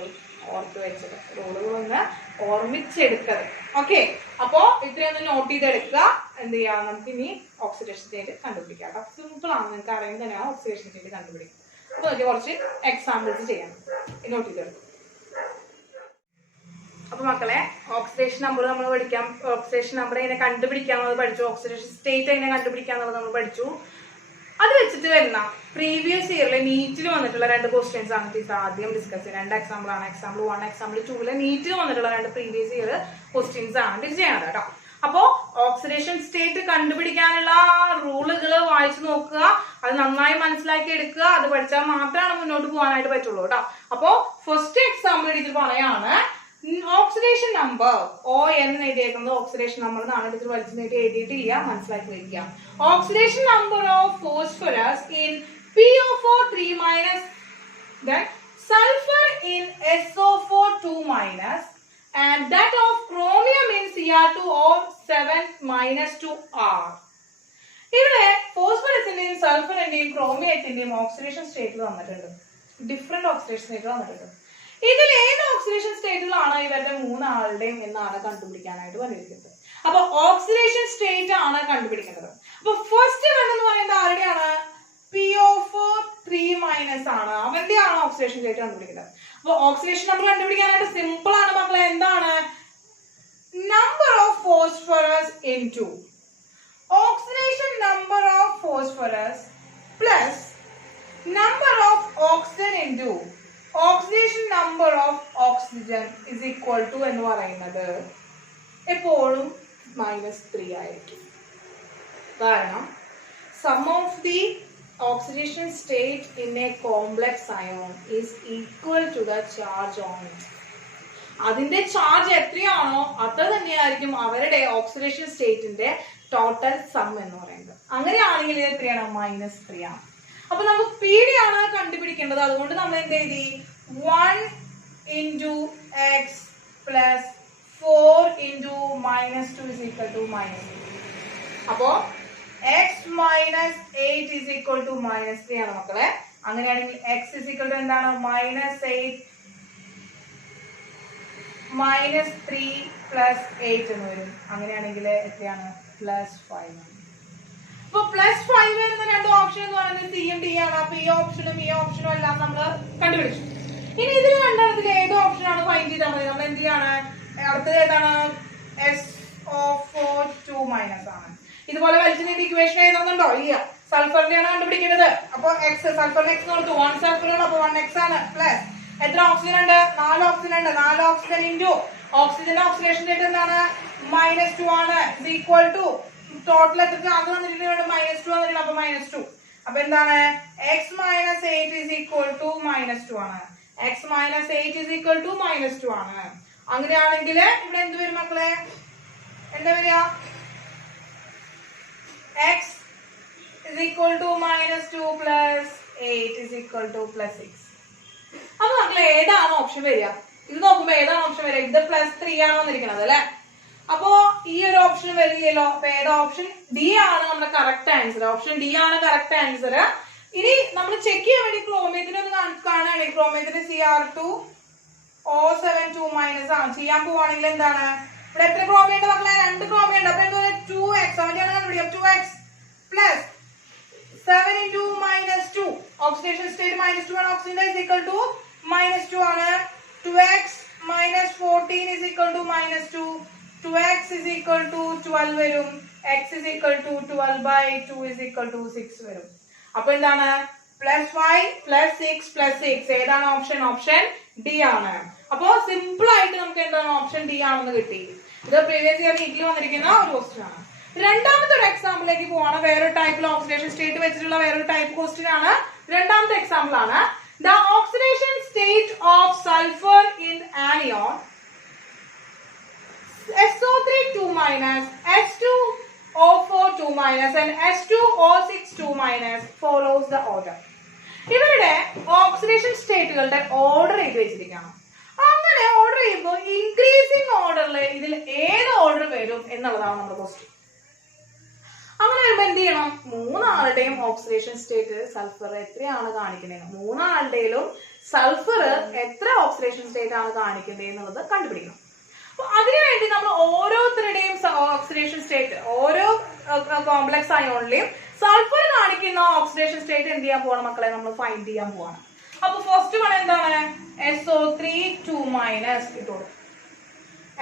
ഓർത്ത് വെച്ചത്, റൂളുകൾ ഒന്ന് ഓർമ്മിച്ചെടുത്തത്. ഓക്കെ, അപ്പോ ഇത്രയൊന്ന് നോട്ട് ചെയ്തെടുക്കുക. എന്ത് ചെയ്യാം, നമുക്ക് ഇനി ഓക്സിഡേഷൻ സ്റ്റേറ്റ് കണ്ടുപിടിക്കാം. സിമ്പിൾ ആണ്, നിങ്ങൾക്ക് അറിയുന്നത് തന്നെയാണ് ഓക്സിഡേഷൻ സ്റ്റേറ്റ് കണ്ടുപിടിക്കുക. അപ്പൊ നമുക്ക് കുറച്ച് എക്സാമ്പിൾസ് ചെയ്യാം, നോട്ട് ചെയ്തെടുക്കും. അപ്പൊ മക്കളെ, ഓക്സിഡേഷൻ നമ്പർ നമ്മൾ പഠിക്കാം. ഓക്സിഡേഷൻ നമ്പർ എങ്ങനെ കണ്ടുപിടിക്കാന്നുള്ളത് പഠിച്ചു, ഓക്സിഡേഷൻ സ്റ്റേറ്റ് എങ്ങനെ കണ്ടുപിടിക്കാന്നുള്ളത് നമ്മൾ പഠിച്ചു. അത് വെച്ചിട്ട് വരുന്ന പ്രീവിയസ് ഇയറിലെ നീറ്റിൽ വന്നിട്ടുള്ള 2 ക്വസ്റ്റ്യൻസ് ആണ് ടീച്ചർ ആദ്യം ഡിസ്കസ് ചെയ്യുന്നത്. 2 എക്സാമ്പിൾ ആണ്, എക്സാമ്പിൾ 1, എക്സാമ്പിൾ 2 നീറ്റിൽ വന്നിട്ടുള്ള 2 പ്രീവിയസ് ഇയർ ക്വസ്റ്റ്യൻസ് ആണ് ടീച്ചർ ചെയ്യണത് കേട്ടോ. അപ്പോ ഓക്സിഡേഷൻ സ്റ്റേറ്റ് കണ്ടുപിടിക്കാനുള്ള റൂളുകൾ വായിച്ചു നോക്കുക, അത് നന്നായി മനസ്സിലാക്കി എടുക്കുക. അത് പഠിച്ചാൽ മാത്രമാണ് മുന്നോട്ട് പോകാനായിട്ട് പറ്റുള്ളൂ കേട്ടോ. അപ്പോ ഫസ്റ്റ് എക്സാമ്പിൾ ടീച്ചർ പറയാണ് ഓക്സിഡേഷൻ നമ്പർ ON എഴുതിയേക്കുന്നത് ഓക്സിഡേഷൻ നമ്പർ എന്നാണ്. ടീച്ചർ വലിച്ചു നീട്ടി എഴുതിയിട്ടില്ല, മനസ്സിലാക്കി വയ്ക്കുക. Oxidation number of phosphorus in PO4 3- then sulfur in SO4 2- and that of chromium in Cr2O 7-2R. ഇവിടെ ഫോസ്ഫറസിന്റെയും സൾഫറിന്റെയും ക്രോമിയത്തിന്റെയും ഓക്സിഡേഷൻ സ്റ്റേറ്റിൽ വന്നിട്ടുണ്ട്, ഡിഫറെന്റ് ഓക്സിഡേഷൻ സ്റ്റേറ്റിൽ വന്നിട്ടുണ്ട്. ഇതിൽ ഏത് ഓക്സിഡേഷൻ സ്റ്റേറ്റിലാണ് ഇവരുടെ 3 ആളുടെയും എന്നാണ് കണ്ടുപിടിക്കാനായിട്ട് വന്നിരിക്കുന്നത്. അപ്പൊ ഓക്സിഡേഷൻ സ്റ്റേറ്റ് ആണ് കണ്ടുപിടിക്കേണ്ടത്. അപ്പൊ ഫസ്റ്റ് വൺ എന്ന് പറയുന്നത് ആരുടെയാണ്? PO4 3- ആണ്, അവന്റെയാണ് ഓക്സിഡേഷൻ സ്റ്റേറ്റ് കണ്ടുപിടിക്കേണ്ടത്. അപ്പൊ ഓക്സിഡേഷൻ നമ്പർ കണ്ടുപിടിക്കാനായിട്ട് സിമ്പിൾ ആണ് മക്കളെ. എന്താണ്? Number of phosphorus into oxidation number of phosphorus plus number of oxygen into oxidation number of oxygen is equal to എന്ന് പറയുന്നത് എപ്പോഴും -3 ആയിരിക്കും. കാരണം sum of the oxidation state in a complex ion is equal to the charge on it. അതിന്റെ charge എത്രയാണോ അത്ര തന്നെയായിരിക്കും അവരുടെ ഓക്സിഡേഷൻ സ്റ്റേറ്റിന്റെ ടോട്ടൽ സം എന്ന് പറയുന്നത്. അങ്ങനെയാണെങ്കിൽ ഇത് എത്രയാണ്? -3 ആണ്. അപ്പൊ നമുക്ക് PD ആണ് കണ്ടുപിടിക്കേണ്ടത്. അതുകൊണ്ട് നമ്മൾ എന്ത് എഴുതി? 1 × x plus 4 × -2 is equal to -3. അപ്പോ x minus 8 is equal to -3 ആണ് മക്കളെ. അങ്ങനെയാണെങ്കിൽ x is equal to എന്താണ്? -8 -3 plus 8 എന്ന് വരും. അങ്ങനെയാണെങ്കിൽ എത്രയാണ്? +5 ആണ്. അപ്പൊ +5 വരുന്ന 2 ഓപ്ഷൻ എന്ന് പറയുന്നത് C ഉം D ആണ്. അപ്പൊ ഈ ഓപ്ഷനും ഈ ഓപ്ഷനും എല്ലാം നമ്മൾ കണ്ടുപിടിച്ചു. ഇനി ഇതിൽ രണ്ടെണ്ണത്തിൽ ഏത് ഓപ്ഷൻ ആണ് ഫൈൻഡ് ചെയ്താൽ മതി. നമ്മൾ എന്ത് ചെയ്യാണ്? അടുത്തത് ഏതാണ്? SO4 2- ആണ്. ഇതുപോലെ വലിച്ചു നീട്ടി ഇക്വേഷൻ എഴുതുന്നുണ്ടോ? ഇല്ല. സൾഫറിന്റെയാണ് കണ്ടുപിടിക്കുന്നത്. അപ്പൊ സൾഫറിന് x കൊടുത്തു. 1 സൾഫർ അപ്പൊ 1x ആണ്. പ്ലസ് എത്ര ഓക്സിജൻ ഉണ്ട്? 4 ഓക്സിജൻ ഉണ്ട്. 4 ഓക്സിജൻ ഇൻറ്റു ഓക്സിജന്റെ ഓക്സിഡേഷൻ റേറ്റ് എന്താണ്? -2 ആണ്. ഇത് ഈക്വൽ ടു ടോട്ടൽ എത്ര ചാർജ് വന്നിട്ടുണ്ട്? -2 വന്നിട്ടുണ്ട്. അപ്പൊ -2. അപ്പൊ എന്താണ്? x - 8 is equal to -2 ആണ്. x - 8 is equal to -2 ആണ്. അങ്ങനെയാണെങ്കിൽ ഇവിടെ എന്ത് വരും മക്കളെ? എന്താ വരിക? x is equal to -2 plus 8 is equal to +6. അപ്പൊ മക്കളെ ഏതാണ് ഓപ്ഷൻ വരിക? ഇത് നോക്കുമ്പോ ഏതാണ് ഓപ്ഷൻ വരിക? ഇത് +3 ആണ് വന്നിരിക്കുന്നത് അല്ലെ. അപ്പോ ഈ ഒരു ഓപ്ഷൻ വരില്ലല്ലോ. അപ്പൊ ഏതാ ഓപ്ഷൻ? ഡി ആണ് നമ്മുടെ കറക്റ്റ് ആൻസർ. ഓപ്ഷൻ ഡി ആണ് കറക്റ്റ് ആൻസർ. ഇനി നമ്മൾ ചെക്ക് ചെയ്യാൻ വേണ്ടി ക്രോമിയത്തിന് ഒന്ന് കാണുകയാണെങ്കിൽ ക്രോമിയത്തിന് Cr2O72 മൈനസ് ആണ് ചെയ്യാൻ പോവാണെങ്കിൽ എന്താണ് ഇവിടെ എത്ര ക്രോമിയുണ്ട് മക്കളെ? 2 ക്രോമിയുണ്ട്. അപ്പൊ എന്താ 2x അവന്റെയാണ് കണ്ടുപിടിക്കാം. 2x plus 7 into -2 oxidation state -2 ആണ്. oxygen is equal to -2 ആണ്. 2x minus 14 is equal to -2. 2x is equal to 12 വരും. x is equal to 12 by 2 is equal to 6 വരും. അപ്പൊ എന്താണ് +5 +6 +6 ഏതാണ് ഓപ്ഷൻ? ഓപ്ഷൻ ഡി ആണ്. അപ്പോ സിമ്പിൾ ആയിട്ട് നമുക്ക് എന്താണ് ഓപ്ഷൻ ഡി ആണെന്ന് കിട്ടി. ഇത് പ്രീവിയസ് ഇയർ നീറ്റിൽ വന്നിരിക്കുന്ന ഒരു ക്വസ്റ്റ്യൻ ആണ്. രണ്ടാമത്തെ ഒരു എക്സാമ്പിളിലേക്ക് പോവാണ്. വേറൊരു ടൈപ്പിൽ ഓക്സിഡേഷൻ സ്റ്റേറ്റ് വെച്ചിട്ടുള്ള വേറൊരു ടൈപ്പ് ക്വസ്റ്റ്യൻ ആണ്. രണ്ടാമത്തെ എക്സാമ്പിൾ ആണ്. The oxidation state of sulfur in anion SO3 2 minus S2O4 2 minus and S2O6 2 minus follows the order. ഇവരുടെ ഓക്സിഡേഷൻ സ്റ്റേറ്റുകളുടെ ഓർഡർ ചെയ്ത് വെച്ചിരിക്കണം. അങ്ങനെ ഓർഡർ ചെയ്യുമ്പോൾ ഇൻക്രീസിംഗ് ഓർഡറിൽ ഇതിൽ ഏത് ഓർഡർ വരും എന്നുള്ളതാണ് നമ്മുടെ ക്വസ്റ്റ്യൻ. അങ്ങനെ വരുമ്പോൾ എന്ത് ചെയ്യണം? മൂന്നാളുടെയും ഓക്സിഡേഷൻ സ്റ്റേറ്റ് സൾഫർ എത്രയാണ് കാണിക്കുന്നത്, മൂന്നാളുടെയിലും സൾഫർ എത്ര ഓക്സിഡേഷൻ സ്റ്റേറ്റ് ആണ് കാണിക്കുന്നത് എന്നുള്ളത് കണ്ടുപിടിക്കണം. അപ്പൊ അതിനുവേണ്ടി നമ്മൾ ഓരോരുത്തരുടെയും ഓക്സിഡേഷൻ സ്റ്റേറ്റ് ഓരോ കോംപ്ലക്സ് അയോണിലെയും സൾഫർ കാണിക്കുന്ന ഓക്സിഡേഷൻ സ്റ്റേറ്റ് എന്ത് ചെയ്യാൻ പോവാണ് മക്കളെ? നമ്മൾ ഫൈൻഡ് ചെയ്യാൻ പോവാണ്. അപ്പൊ ഫസ്റ്റ് വൺ എന്താണ്? SO3 2 മൈനസ് ഇട്ട് കൊടുക്കും.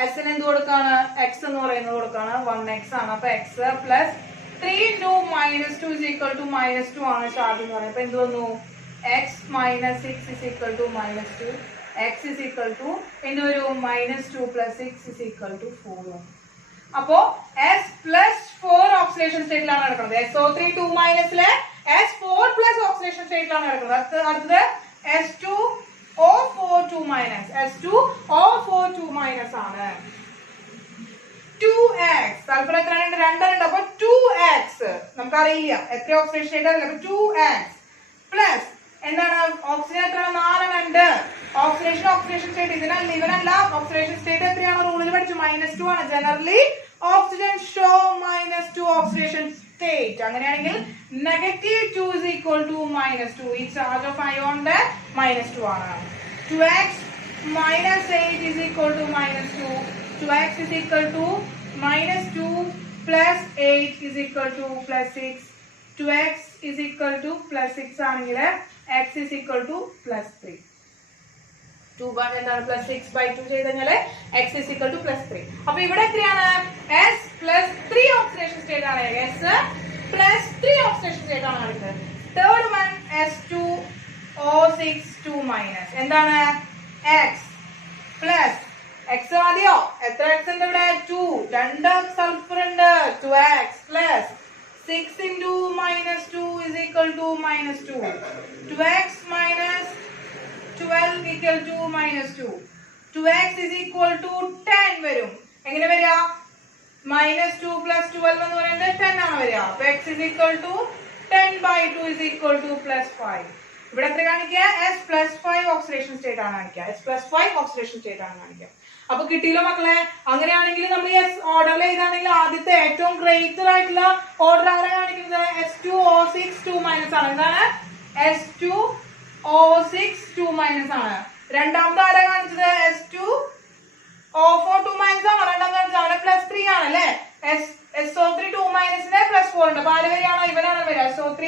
S ന് എന്ത് കൊടുക്കാണ്? X എന്ന് പറയുന്നത് കൊടുക്കാണ്. 1x ആണ്. അപ്പൊ x plus 3 into -2 is equal to -2 ആണ് ചാർജ് എന്ന് പറയുന്നത്. അപ്പൊ എന്ത് വന്നു? x minus 6 is equal to -2. x is equal to എന്ത് വരും? -2 plus 6 is equal to 4. അപ്പോ S plus 4 ഓക്സിഡേഷൻ സ്റ്റേറ്റിലാണ് നടക്കുന്നത്. SO3 2 മൈനസിലെ S4 plus ഓക്സിഡേഷൻ സ്റ്റേറ്റിലാണ് നടക്കുന്നത്. അടുത്തത് S2O4 2 മൈനസ്. S2O4 2 മൈനസ് ആണ്. 2x സൾഫർ എത്രയാണ്? 2 ഉണ്ട്. അപ്പൊ 2x നമുക്കറിയില്ല എത്ര ഓക്സിഡേഷൻ സ്റ്റേറ്റ് അറിയില്ല. അപ്പൊ 2x പ്ലസ് എന്താണ് ഓക്സിജൻ എത്രയാണ്? 4 ഉണ്ട്. ഓക്സിഡേഷൻ സ്റ്റേറ്റ് ഇവനല്ല. ഓക്സിഡേഷൻ സ്റ്റേറ്റ് എത്രയാണ്? റൂളിൽ പഠിച്ചു -2 ആണ്. Generally oxygen show -2 oxidation state. അങ്ങനെയാണെങ്കിൽ -2 is equal to -2. ഈ ചാർജ് ഓഫ് അയോണിന്റെ -2 ആണ്. 2x minus 8 is equal to -2. 2x is equal to -2 plus 8 is equal to +6. 2x is equal to +6 ആണെങ്കിൽ x is equal to +3. 2 by എന്താണ് +6 by 2 ചെയ്ത് കഴിഞ്ഞാൽ x is equal to +3. അപ്പൊ ഇവിടെ എത്രയാണ്? s +3 oxidation state ആണ്. s +3 oxidation state ആണ് കാണിക്കുന്നത്. തേർഡ് വൺ S2O6 2 മൈനസ് എന്താണ്? x പ്ലസ് x മതിയോ? എത്ര x ഉണ്ട് ഇവിടെ? 2. 2 സൾഫർ ഉണ്ട്. 2x plus 6 into -2 is equal to -2. 2x minus 12 equal to -2. 2x is equal to 10 വരും. എങ്ങനെ വരിക? -2 plus 12 എന്ന് പറയുന്നത് 10 ആണ് വരിക. അപ്പൊ x is equal to 10 by 2 is equal to +5. ഇവിടെ എത്ര കാണിക്കുക? S +5 ഓക്സിഡേഷൻ സ്റ്റേറ്റ് ആണ് കാണിക്കുക. S +5 ഓക്സിഡേഷൻ സ്റ്റേറ്റ് ആണ് കാണിക്കുക. അപ്പൊ കിട്ടിയില്ലോ മക്കളെ? അങ്ങനെയാണെങ്കിൽ നമ്മൾ ഓർഡറിൽ എഴുതാണെങ്കിൽ ആദ്യത്തെ ഏറ്റവും ഗ്രേറ്റർ ആയിട്ടുള്ള ഓർഡർ ആരാ കാണിക്കുന്നത്? S2O6 2 മൈനസ് ആണ്. എന്താണ്? S2O6 2 മൈനസ് ആണ്. രണ്ടാമത്തെ ആരാ കാണിച്ചത്? S2O4 2 മൈനസ് ആണ്. രണ്ടാമത്തെ കാണിച്ചത് അവിടെ +3 ആണ് അല്ലെ? SO3 2 മൈനസിന് +4 ഉണ്ട്. അപ്പൊ ആര് വരികയാണോ? ഇവനാണ് വരിക. SO3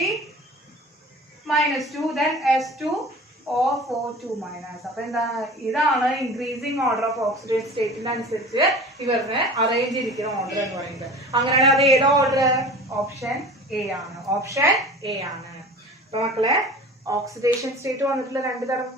-2 then S2O4 2 minus. അപ്പൊ എന്താണ്? ഇതാണ് ഇൻക്രീസിംഗ് ഓർഡർ ഓഫ് ഓക്സിഡേഷൻ സ്റ്റേറ്റിന് അനുസരിച്ച് ഇവരുടെ അറേഞ്ച് ചെയ്തിരിക്കുന്ന ഓർഡർ എന്ന് പറയുന്നത്. അങ്ങനെയാണ് അത് ഏതോ ഓർഡർ? ഓപ്ഷൻ എ ആണ്. ഓപ്ഷൻ എ ആണ്. അപ്പൊ മക്കളെ ഓക്സിഡേഷൻ സ്റ്റേറ്റ് വന്നിട്ടുള്ള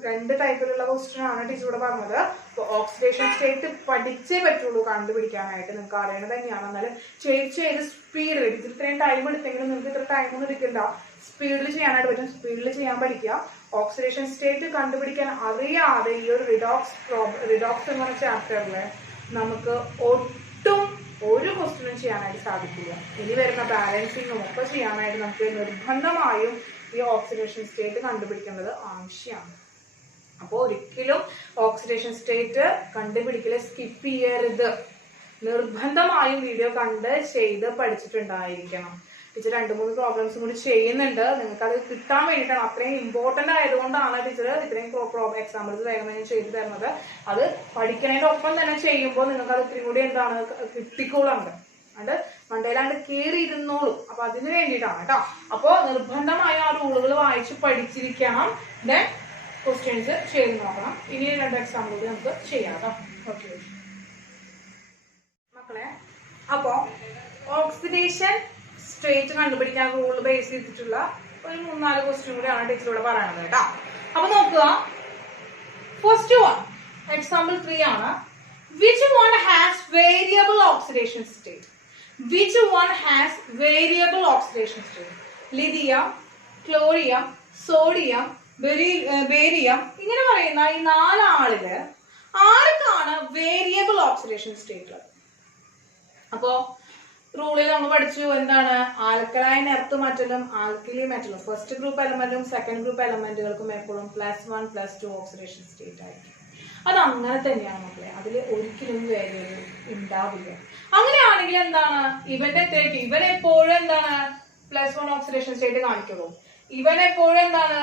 രണ്ട് ടൈപ്പിലുള്ള ക്വസ്റ്റ്യൻ ആണ് ടീച്ചർ ഇവിടെ പറഞ്ഞത്. അപ്പൊ ഓക്സിഡേഷൻ സ്റ്റേറ്റ് പഠിച്ചേ പറ്റുള്ളൂ കണ്ടുപിടിക്കാനായിട്ട്. നിങ്ങൾക്ക് അറിയണത് തന്നെയാണ്. എന്നാലും ചെയ്ത് സ്പീഡിൽ ഇത്രയും ടൈം എടുത്തെങ്കിലും നിങ്ങൾക്ക് ഇത്ര ടൈം ഒന്നും എടുക്കില്ല. സ്പീഡിൽ ചെയ്യാനായിട്ട് പറ്റും. സ്പീഡിൽ ചെയ്യാൻ പഠിക്കുക. ഓക്സിഡേഷൻ സ്റ്റേറ്റ് കണ്ടുപിടിക്കാൻ അറിയാതെ ഈ ഒരു റിഡോക്സ് എന്ന് പറഞ്ഞ ചാപ്റ്ററില് നമുക്ക് ഒട്ടും ഒരു ക്വസ്റ്റ്യനും ചെയ്യാനായിട്ട് സാധിക്കില്ല. ഇനി വരുന്ന ബാലൻസിങ്ങും ഒക്കെ ചെയ്യാനായിട്ട് നമുക്ക് നിർബന്ധമായും ഈ ഓക്സിഡേഷൻ സ്റ്റേറ്റ് കണ്ടുപിടിക്കേണ്ടത് ആവശ്യമാണ്. അപ്പോൾ ഒരിക്കലും ഓക്സിഡേഷൻ സ്റ്റേറ്റ് കണ്ടുപിടിക്കല് സ്കിപ്പ് ചെയ്യരുത്. നിർബന്ധമായും വീഡിയോ കണ്ട് ചെയ്ത് പഠിച്ചിട്ടുണ്ടായിരിക്കണം. ടീച്ചർ 2-3 പ്രോബ്ലംസും കൂടി ചെയ്യുന്നുണ്ട്. നിങ്ങൾക്ക് അത് കിട്ടാൻ വേണ്ടിയിട്ടാണ്, അത്രയും ഇമ്പോർട്ടന്റ് ആയതുകൊണ്ടാണ് ടീച്ചർ ഇത്രയും എക്സാമ്പിൾസ് വേഗം ചെയ്തു തരുന്നത്. അത് പഠിക്കുന്നതിനൊപ്പം തന്നെ ചെയ്യുമ്പോൾ നിങ്ങൾക്ക് അത് ഇത്രയും കൂടി കിട്ടിക്കോളുണ്ട്, അത് മണ്ടയിലാണ്ട് കയറിയിരുന്നോളും. അപ്പൊ അതിന് വേണ്ടിയിട്ടാണ് കേട്ടോ. അപ്പൊ നിർബന്ധമായും ആ റൂളുകൾ വായിച്ച് പഠിച്ചിരിക്കണം. ദെൻ ക്വസ്റ്റ്യൻസ് ചെയ്ത് നോക്കണം. ഇനി 2 എക്സാമ്പിൾ കൂടി നമുക്ക് ചെയ്യാം കേട്ടോ. ഓക്കെ മക്കളെ, അപ്പോ ഓക്സിഡേഷൻ സ്റ്റേറ്റ് കണ്ടുപിടിക്കാൻ റൂൾ ബേസ് ചെയ്തിട്ടുള്ള ഒരു 3-4 ക്വസ്റ്റ്യൻ കൂടിയാണ് ടീച്ചറോട് പറയണത് കേട്ടോ. അപ്പൊ നോക്കുക, ഫസ്റ്റ് വൺ എക്സാമ്പിൾ 3 ആണ്. Which one has variable oxidation state? Which one has variable oxidation state? Lithium, ക്ലോറിയം, സോഡിയം, ബേരിയം, ഇങ്ങനെ പറയുന്ന ഈ 4 ആളില് ആർക്കാണ് വേരിയബിൾ ഓക്സിഡേഷൻ സ്റ്റേറ്റ് ഉള്ളത്? അപ്പോ റൂളിൽ നമ്മൾ പഠിച്ചു എന്താണ്, ആൽക്കലൈൻ എർത്ത് മെറ്റലും ആൽക്കലി മെറ്റലും ഫസ്റ്റ് ഗ്രൂപ്പ് എലമെന്റും സെക്കൻഡ് ഗ്രൂപ്പ് എലമെന്റുകൾക്കും എപ്പോഴും +1 +2 ഓക്സിഡേഷൻ സ്റ്റേറ്റ് ആയിരിക്കും. അത് അങ്ങനെ തന്നെയാണ് മക്കളെ, അതിൽ ഒരിക്കലും വേരിയബിൾ ഉണ്ടാവില്ല. അങ്ങനെയാണെങ്കിൽ എന്താണ്, ഇവൻ എപ്പോഴും എന്താണ് +1 ഓക്സിഡേഷൻ സ്റ്റേറ്റ് കാണിക്കുള്ളൂ. ഇവൻ എപ്പോഴും എന്താണ്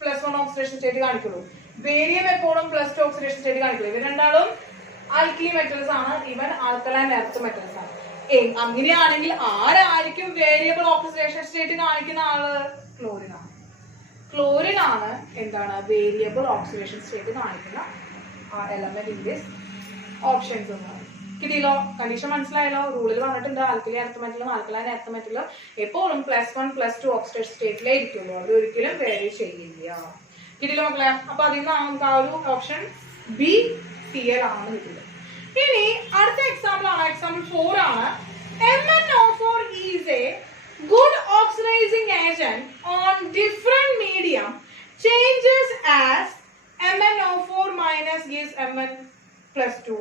+1 ഓക്സിഡേഷൻ സ്റ്റേറ്റ് കാണിക്കുള്ളൂ. ബേരിയം എപ്പോഴും +2 ഓക്സിഡേഷൻ സ്റ്റേറ്റ് കാണിക്കുള്ളൂ. ഇവർ രണ്ടാളും ആൽക്കലി മെറ്റൽസ് ആണ്, ഇവൻ ആൽക്കലൈൻ എർത്ത് മെറ്റൽസ് ആണ്. അങ്ങനെയാണെങ്കിൽ ആരായിരിക്കും വേരിയബിൾ ഓക്സിഡേഷൻ സ്റ്റേറ്റ് കാണിക്കുന്ന ആള്? ക്ലോറിൻ ആണ്. ക്ലോറിൻ ആണ് എന്താണ് വേരിയബിൾ ഓക്സിഡേഷൻ സ്റ്റേറ്റ് കാണിക്കുന്ന എലമെന്റ് ഇൻ ദിസ് ഓപ്ഷൻസ് എന്നാണ്. കിട്ടിയല്ലോ, കണ്ടീഷൻ മനസ്സിലായല്ലോ. റൂളിൽ പറഞ്ഞിട്ടുണ്ട് ആൽക്കലി എർത്ത് മെറ്റലും ആൽക്കലൈൻ എർത്ത് മെറ്റലും എപ്പോഴും +1 +2 ഓക്സിഡേഷൻ സ്റ്റേറ്റിലേ ഇരിക്കുള്ളൂ, അത് ഒരിക്കലും വേരി ചെയ്യില്ല. കിട്ടിയല്ലോ മക്കളെ. അപ്പൊ അതിൽ നിന്നാണ് നമുക്ക് ആ ഒരു ഓപ്ഷൻ ബി ക്ലിയർ ആണ് കിട്ടിയത്. ഇനി അടുത്ത എക്സാമ്പിൾ ആണ്, എക്സാമ്പിൾ 4 ആണ്. MnO4 is a good oxidizing agent on different medium, changes as MnO4 minus gives Mn+2,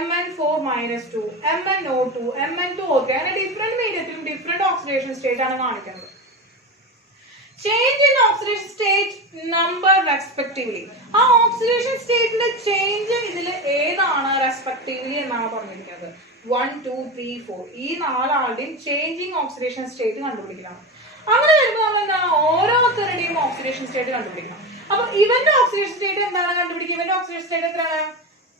Mn4 minus 2, MnO2, Mn2, okay, അങ്ങനെ ഡിഫറെന്റ് മീഡിയത്തിലും ഡിഫറെന്റ് ഓക്സിഡേഷൻ സ്റ്റേറ്റ് ആണ് കാണിക്കുന്നത്. Change in oxidation state number respectively. ആ oxidation സ്റ്റേറ്റിന്റെ change ഇതിൽ ഏതാണ് respectively എന്നാണ് പറഞ്ഞിരിക്കുന്നത്. 1, 2, 3, 4 ഈ 4 ആളുടെയും ചേഞ്ചിങ് ഓക്സിഡേഷൻ സ്റ്റേറ്റ് കണ്ടുപിടിക്കണം. അങ്ങനെ വരുമ്പോൾ നമ്മൾ എന്താണ് ഓരോരുത്തരുടെയും ഓക്സിഡേഷൻ സ്റ്റേറ്റ് കണ്ടുപിടിക്കണം. അപ്പൊ ഇവന്റെ ഓക്സിഡേഷൻ സ്റ്റേറ്റ് എന്താണ് കണ്ടുപിടിക്കുക? ഇവന്റെ ഓക്സിഡേഷൻ സ്റ്റേറ്റ് എത്രയാണ്?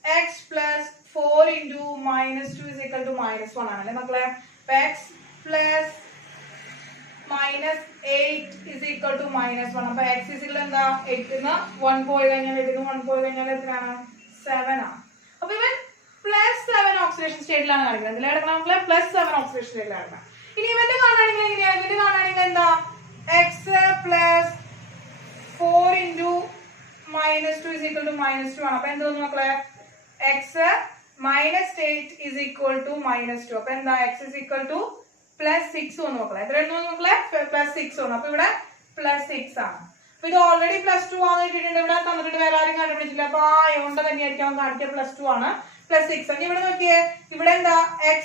x plus 4 into -2 is equal to -1 ആണല്ലേ മക്കളെ. x plus -8 is equal to -1. അപ്പൊ x is equal എന്താ? 8 ന്ന് 1 പോയി കഴിഞ്ഞാൽ 8 ന്ന് 1 പോയി കഴിഞ്ഞാൽ എത്രയാണ്? 7 ആണ്. അപ്പൊ ഇവൻ +7 ഓക്സിഡേഷൻ സ്റ്റേറ്റിലാണ് കാണിക്കുന്നത്. ഇതിൽ എടുക്കണം മക്കളെ, +7 ഓക്സിഡേഷൻ സ്റ്റേറ്റിലാണ് കാണിക്കുന്നത്. ഇനി ഇവന്റെ കാണുകയാണെങ്കിൽ എങ്ങനെയാ? ഇവന്റെ കാണുകയാണെങ്കിൽ എന്താ? x plus 4 into -2 is equal to -2 ആണ്. അപ്പൊ എന്ത് തോന്നുന്നു മക്കളെ? x -8 is equal to -2. അപ്പൊ എന്താ? x is equal to +6 വന്നു മക്കളെ. എത്ര എഴുതുന്നു മക്കളെ? +6 വന്നു. അപ്പൊ ഇവിടെ +6 ആണ്. അപ്പൊ ഇത് ഓൾറെഡി +2 ആണെന്ന് കിട്ടിയിട്ടുണ്ട്. ഇവിടെ തന്നിട്ടുണ്ട്, വേറെ ആരും കണ്ടുപിടിച്ചില്ല. അപ്പൊ ആ യോണ്ട തന്നെയായിരിക്കും കാണിക്കുക. +2 ആണ്, +6. ഇവിടെ നോക്കിയേ, ഇവിടെ എന്താ? x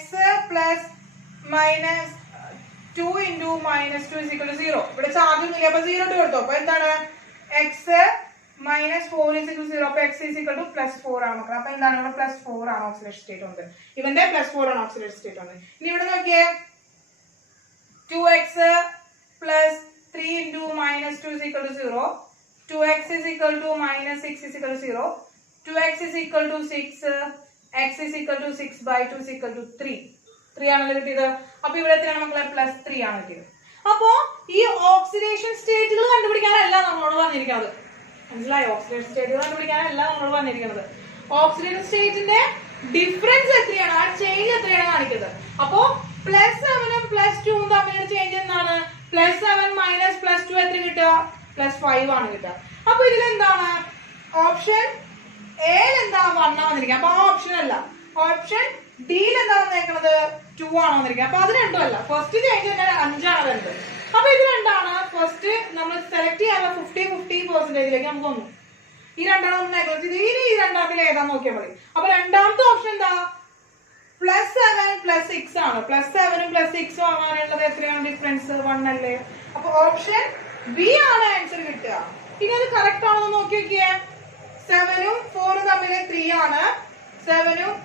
plus -2 into -2 is equal to 0. ഇവിടെ ചാർജ് ഒന്നുമില്ല, അപ്പൊ 0 ഇട്ട് കൊടുത്തു. അപ്പൊ എന്താണ്? x -4 is equal to 0. അപ്പൊ x is equal to +4 ആണ് മക്കളെ. അപ്പൊ എന്താണ്? ഇവിടെ +4 ആണ് ഓക്സിഡേഷൻ സ്റ്റേറ്റ് ഉണ്ട്. ഇവന്റെ +4 ആണ് ഓക്സിഡേഷൻ സ്റ്റേറ്റ് ഉണ്ട്. ഇനി ഇവിടെ നോക്കിയേ, 2x plus 3 into -2 is equal to 0. 2x is equal to -6 is equal to 0. 2x is equal to 6. x is equal to 6/2 is equal to 3. 3 ആണല്ലോ കിട്ടിയത്. അപ്പൊ ഇവിടെ എത്രയാണ് മക്കളെ? +3 ആണ് കിട്ടിയത്. അപ്പോ ഈ ഓക്സിഡേഷൻ സ്റ്റേറ്റുകൾ കണ്ടുപിടിക്കാനല്ല നമ്മളോട് പറഞ്ഞിരിക്കുന്നത്. മനസ്സിലായോ? ഓക്സിഡേഷൻ സ്റ്റേറ്റുകൾ കണ്ടുപിടിക്കാനല്ല നമ്മളോട് പറഞ്ഞിരിക്കുന്നത്. ഓക്സിഡേഷൻ സ്റ്റേറ്റിന്റെ ഡിഫറൻസ് എത്രയാണ്, ആ ചേഞ്ച് എത്രയാണ് കാണിക്കുന്നത്. അപ്പോ +7 +2 തമ്മിലുള്ള ചേഞ്ച് എന്താണ്? +7 minus +2 എത്ര കിട്ടുക? +5 ആണ് കിട്ടുക. അപ്പൊ ഇതിൽ എന്താണ്? ഓപ്ഷൻ എ എന്താ? 1 ആണ് വന്നിരിക്കുക. അപ്പൊ ആ ഓപ്ഷൻ അല്ല. ഓപ്ഷൻ ഡിയിൽ എന്താ വന്നേക്കുന്നത്? 2 ആണ് വന്നിരിക്കുക. അപ്പൊ അത് രണ്ടും അല്ല. ഫസ്റ്റ് ചേഞ്ച് തന്നെ 5 ആണ് വരുന്നത്. അപ്പൊ ഇത് രണ്ടാണ് ഫസ്റ്റ് നമ്മൾ സെലക്ട് ചെയ്യാനുള്ള 50-50% നമുക്ക് വന്നു. ഈ രണ്ടാണ് വന്നേക്കുന്നത്. ഇനി ഈ രണ്ടാമത്തിൽ ഏതാന്ന് നോക്കിയാൽ മതി. അപ്പൊ രണ്ടാമത്തെ ഓപ്ഷൻ എന്താ? +7 +6 ആണ്. +7 +6 ആകാനുള്ളത് എത്രയാണ് ഡിഫറൻസ്? 1 അല്ലേ. അപ്പൊ ഓപ്ഷൻ ബി ആണ് ആൻസർ കിട്ടുക. ഇനി അത് കറക്റ്റ് ആണെന്ന് നോക്കി നോക്കിയേ. 7 ഉം 4 തമ്മിൽ 3 ആണ്. 7 ഉം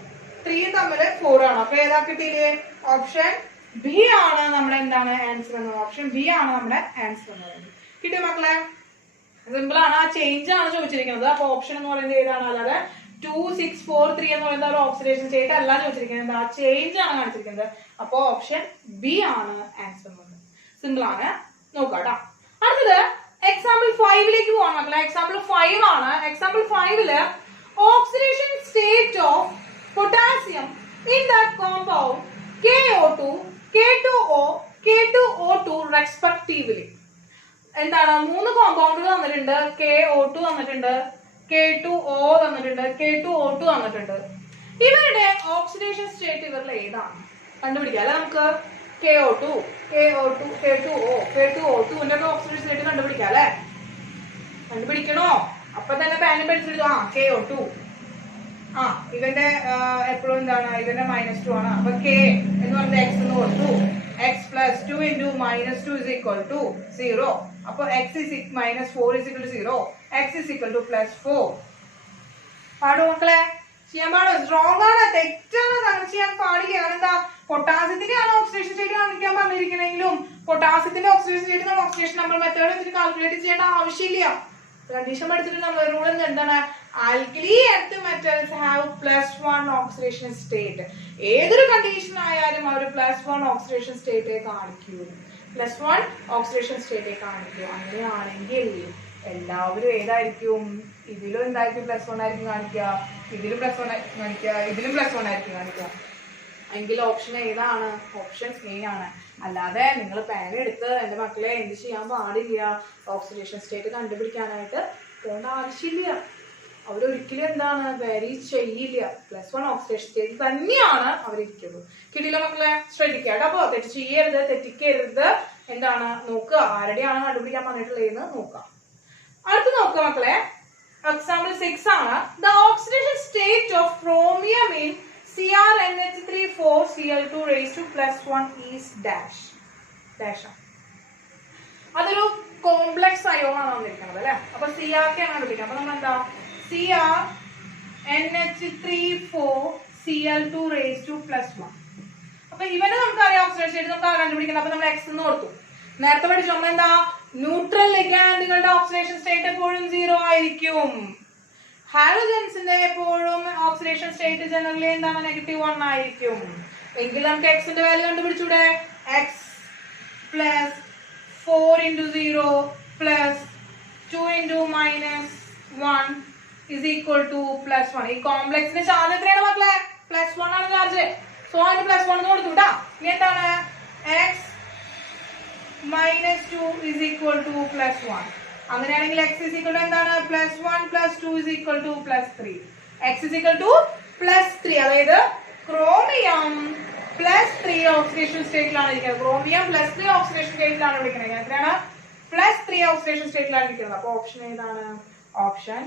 3 തമ്മിൽ 4 ആണ്. അപ്പൊ ഏതാ കിട്ടിയില്ലേ? ഓപ്ഷൻ ബി ആണ് നമ്മുടെ എന്താണ് ആൻസർ എന്ന്. ഓപ്ഷൻ ബി ആണ് നമ്മുടെ ആൻസർ എന്ന് പറയുന്നത്. കിട്ടിയ മക്കളെ? സിമ്പിൾ ആണ്. ആ ചേഞ്ച് ആണ് ചോദിച്ചിരിക്കുന്നത്. അപ്പൊ ഓപ്ഷൻ എന്ന് പറയുന്നത് ഏതാണ്? അല്ലാതെ 2 6 4 3 എന്ന് പറയുന്ന ഒരു ഓക്സിഡേഷൻ സ്റ്റേറ്റ് അല്ല ചോദിച്ചിരിക്കുന്നത്. ആ ചേഞ്ച് ആണ് കാണിച്ചിരിക്കുന്നത്. അപ്പൊ ഓപ്ഷൻ ബി ആണ് ആൻസർ എന്ന് പറയുന്നത്. സിമ്പിൾ ആണ്. നോക്കാട്ടോ. അടുത്തത് എക്സാമ്പിൾ 5ലേക്ക് പോകാം മക്കളെ. എക്സാമ്പിൾ 5 ആണ്. എക്സാമ്പിൾ 5ല് oxidation state of potassium in that compound KO2, K2O, K2O2 respectively. എന്താണ്? 3 കോമ്പൗണ്ടുകൾ തന്നിട്ടുണ്ട്. KO2 തന്നിട്ടുണ്ട്, K2O തന്നിട്ടുണ്ട്, K2O2 തന്നിട്ടുണ്ട്. ഇവരുടെ ഓക്സിഡേഷൻ സ്റ്റേറ്റ് ഇവരിൽ ഏതാണ് കണ്ടുപിടിക്കാം അല്ലെ നമുക്ക്. KO2, KO2, K2O, K2O2 oxidation state കണ്ടുപിടിക്കാം അല്ലെ. കണ്ടുപിടിക്കണോ? അപ്പൊ തന്നെ പാനും പഠിച്ചിട്ട് KO2. ഇവന്റെ എപ്പോഴും എന്താണ്? ഇവന്റെ -2 ആണ്. അപ്പൊ K എന്ന് പറഞ്ഞ x എന്ന് കൊടുത്തു. x plus 2 into -2 is equal to 0. അപ്പൊ x is -4 is equal to 0. x is equal to +4. പാടോ മക്കളെ? ചെയ്യാൻ പാടോ? സ്ട്രോങ് ആണ്. തെറ്റാണ്. ചെയ്യാൻ പാടില്ല. എന്താ? പൊട്ടാസ്യത്തിന്റെ ആണ് ഓക്സിഡേഷൻ സ്റ്റേറ്റ് കാണിക്കാൻ പറഞ്ഞിരിക്കണെങ്കിലും പൊട്ടാസ്യത്തിന്റെ ഓക്സിഡേഷൻ സ്റ്റേറ്റ് നമ്മൾ ഓക്സിഡേഷൻ നമ്പർ മെത്തേഡ് വെച്ചിട്ട് കാൽക്കുലേറ്റ് ചെയ്യേണ്ട ആവശ്യമില്ല. കണ്ടീഷൻ പഠിച്ചിട്ട് നമ്മൾ റൂൾ എന്താണ്? Alkali earth metals have +1 oxidation state. ഏതൊരു കണ്ടീഷൻ ആയാലും അവർ +1 ഓക്സിഡേഷൻ സ്റ്റേറ്റ് കാണിക്കൂ. +1 ഓക്സിഡേഷൻ സ്റ്റേറ്റ് കാണിക്കൂ. അങ്ങനെയാണെങ്കിൽ എല്ലാവരും ഏതായിരിക്കും? ഇതിലും എന്തായിരിക്കും? +1 ആയിരിക്കും കാണിക്കുക. ഇതിലും +1 ആയിരിക്കും കാണിക്കുക. ഇതിലും +1 ആയിരിക്കും കാണിക്കുക. എങ്കിൽ ഓപ്ഷൻ ഏതാണ്? ഓപ്ഷൻ എ ആണ്. അല്ലാതെ നിങ്ങൾ പാൻ എടുത്ത് എന്റെ മക്കളെ എന്ത് ചെയ്യാൻ പാടില്ല. ഓക്സിഡേഷൻ സ്റ്റേറ്റ് കണ്ടുപിടിക്കാനായിട്ട് പോകേണ്ട ആവശ്യമില്ല. അവരൊരിക്കലും എന്താണ് വെരി ചെയ്യില്ല. +1 ഓക്സിഡേഷൻ സ്റ്റേറ്റ് തന്നെയാണ് അവരിരിക്കുന്നത്. കിട്ടിയില്ല മക്കളെ? ശ്രദ്ധിക്കുക. അപ്പൊ തെറ്റ് ചെയ്യരുത്, തെറ്റിക്കരുത്. എന്താണ് നോക്കുക, ആരുടെയാണ് കണ്ടുപിടിക്കാൻ പറഞ്ഞിട്ടുള്ളതെന്ന് നോക്കാം. അടുത്ത് നോക്കുക മക്കളെ. എക്സാമ്പിൾ 6 ആണ്. The oxidation state of chromium in CrNH3,4Cl2 raised to +1 is dash. അതൊരു കോംപ്ലക്സ് അയോൺ ആണ് വന്നിരിക്കുന്നത് അല്ലെ. അപ്പൊ Cr ആണ് കണ്ടുപിടിക്കുക. അപ്പൊ നമ്മൾ എന്താ? CrNH3,4Cl2 raised to +1. അപ്പൊ ഇവനെ നമുക്കറിയാം ഓക്സിഡേഷൻ സ്റ്റേറ്റ് നമുക്ക് കണ്ടുപിടിക്കണം. അപ്പൊ നമ്മൾ x എന്ന് കൊടുത്തു. നേരത്തെ പഠിച്ചു നമ്മൾ എന്താ? ന്യൂട്രൽ ലിഗാൻഡുകളുടെ ഓക്സിഡേഷൻ സ്റ്റേറ്റ് എപ്പോഴും 0 ആയിരിക്കും. ഹാലോജൻസിന്റെ എപ്പോഴും ഓക്സിഡേഷൻ സ്റ്റേറ്റ് ജനറലി എന്താണ്? -1 ആയിരിക്കും. എങ്കിൽ നമുക്ക് x ന്റെ value കണ്ടുപിടിച്ചൂടെ? x plus 4 into 0 plus 2 into -1 is equal to +1. ഈ കോംപ്ലക്സിന്റെ ചാർജ് എത്രയാണ് മക്കളെ? +1 ആണ് ചാർജ്. സോ അതിന് +1 എന്ന് കൊടുത്തു കേട്ടാ. ഇനി എന്താണ്? x -2 is equal to +1. അങ്ങനെയാണെങ്കിൽ x is equal to എന്താണ്? +1 + 2 is equal to +3. x is equal to +3. അതായത് ക്രോമിയം +3 ഓക്സിഡേഷൻ സ്റ്റേറ്റിലാണ് ഇരിക്കുന്നത്. ക്രോമിയം +3 ഓക്സിഡേഷൻ സ്റ്റേറ്റിലാണ് വിളിക്കുന്നത്. എത്രയാണ്? +3 ഓക്സിഡേഷൻ സ്റ്റേറ്റിലാണ് ഇരിക്കുന്നത്. അപ്പൊ ഓപ്ഷൻ ഏതാണ്? ഓപ്ഷൻ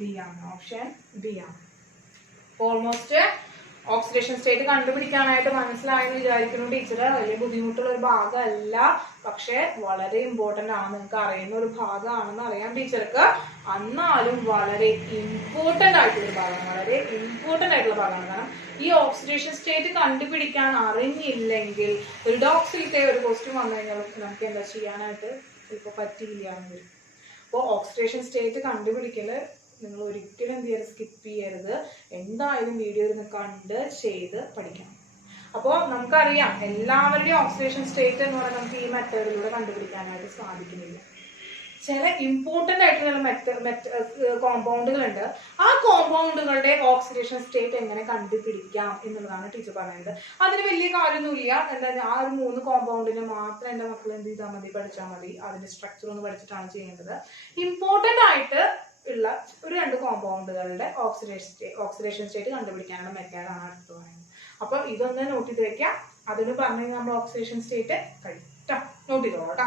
ബി ആണ്. ഓപ്ഷൻ ബി ആണ്. ഓൾമോസ്റ്റ് ഓക്സിഡേഷൻ സ്റ്റേറ്റ് കണ്ടുപിടിക്കാനായിട്ട് മനസ്സിലായെന്ന് വിചാരിക്കുന്നു ടീച്ചർ. വലിയ ബുദ്ധിമുട്ടുള്ള ഒരു ഭാഗമല്ല, പക്ഷെ വളരെ ഇമ്പോർട്ടന്റ് ആണ്. നിങ്ങൾക്ക് അറിയുന്ന ഒരു ഭാഗമാണെന്ന് അറിയാം ടീച്ചർക്ക്. എന്നാലും വളരെ ഇമ്പോർട്ടന്റ് ആയിട്ടുള്ള ഭാഗമാണ്. വളരെ ഇമ്പോർട്ടന്റ് ആയിട്ടുള്ള ഭാഗമാണ്. കാരണം ഈ ഓക്സിഡേഷൻ സ്റ്റേറ്റ് കണ്ടുപിടിക്കാൻ അറിഞ്ഞില്ലെങ്കിൽ ഒരു ഡോക്സിലത്തെ ഒരു ക്വസ്റ്റ്യൻ വന്നു കഴിഞ്ഞാൽ നമുക്ക് എന്താ ചെയ്യാനായിട്ട് ചിലപ്പോൾ പറ്റിയില്ല എന്ന് വരും. അപ്പോൾ ഓക്സിഡേഷൻ സ്റ്റേറ്റ് കണ്ടുപിടിക്കല് നിങ്ങൾ ഒരിക്കലും എന്ത് ചെയ്യരുത്? സ്കിപ്പ് ചെയ്യരുത്. എന്തായാലും വീഡിയോ ഇരുന്ന് കണ്ട് ചെയ്ത് പഠിക്കണം. അപ്പോൾ നമുക്കറിയാം എല്ലാവരുടെയും ഓക്സിഡേഷൻ സ്റ്റേറ്റ് എന്ന് പറഞ്ഞാൽ നമുക്ക് ഈ മെത്തേഡിലൂടെ കണ്ടുപിടിക്കാനായിട്ട് സാധിക്കുന്നില്ല. ചില ഇമ്പോർട്ടന്റ് ആയിട്ടുള്ള കോമ്പൗണ്ടുകളുണ്ട്. ആ കോമ്പൗണ്ടുകളുടെ ഓക്സിഡേഷൻ സ്റ്റേറ്റ് എങ്ങനെ കണ്ടുപിടിക്കാം എന്നുള്ളതാണ് ടീച്ചർ പറയുന്നത്. അതിന് വലിയ കാര്യമൊന്നുമില്ല. എന്താ, ആ ഒരു 3 കോമ്പൗണ്ടിന് മാത്രം എൻ്റെ മക്കൾ എന്ത് ചെയ്താൽ മതി? പഠിച്ചാൽ മതി. അതിന്റെ സ്ട്രക്ചർ ഒന്ന് പഠിച്ചിട്ടാണ് ചെയ്യേണ്ടത്. ഇമ്പോർട്ടന്റ് ആയിട്ട് ഉള്ള ഒരു 2 കോമ്പൗണ്ടുകളുടെ ഓക്സിഡേഷൻ സ്റ്റേറ്റ് കണ്ടുപിടിക്കാനുള്ള മെത്തേഡാണ് അടുത്ത് പറയുന്നത്. അപ്പൊ ഇതൊന്ന് നോട്ട് ചെയ്ത് വെക്കാം. അതിന് പറഞ്ഞു നമ്മൾ ഓക്സിഡേഷൻ സ്റ്റേറ്റ് കഴിയും. നോട്ട് ചെയ്തോളാം കേട്ടോ.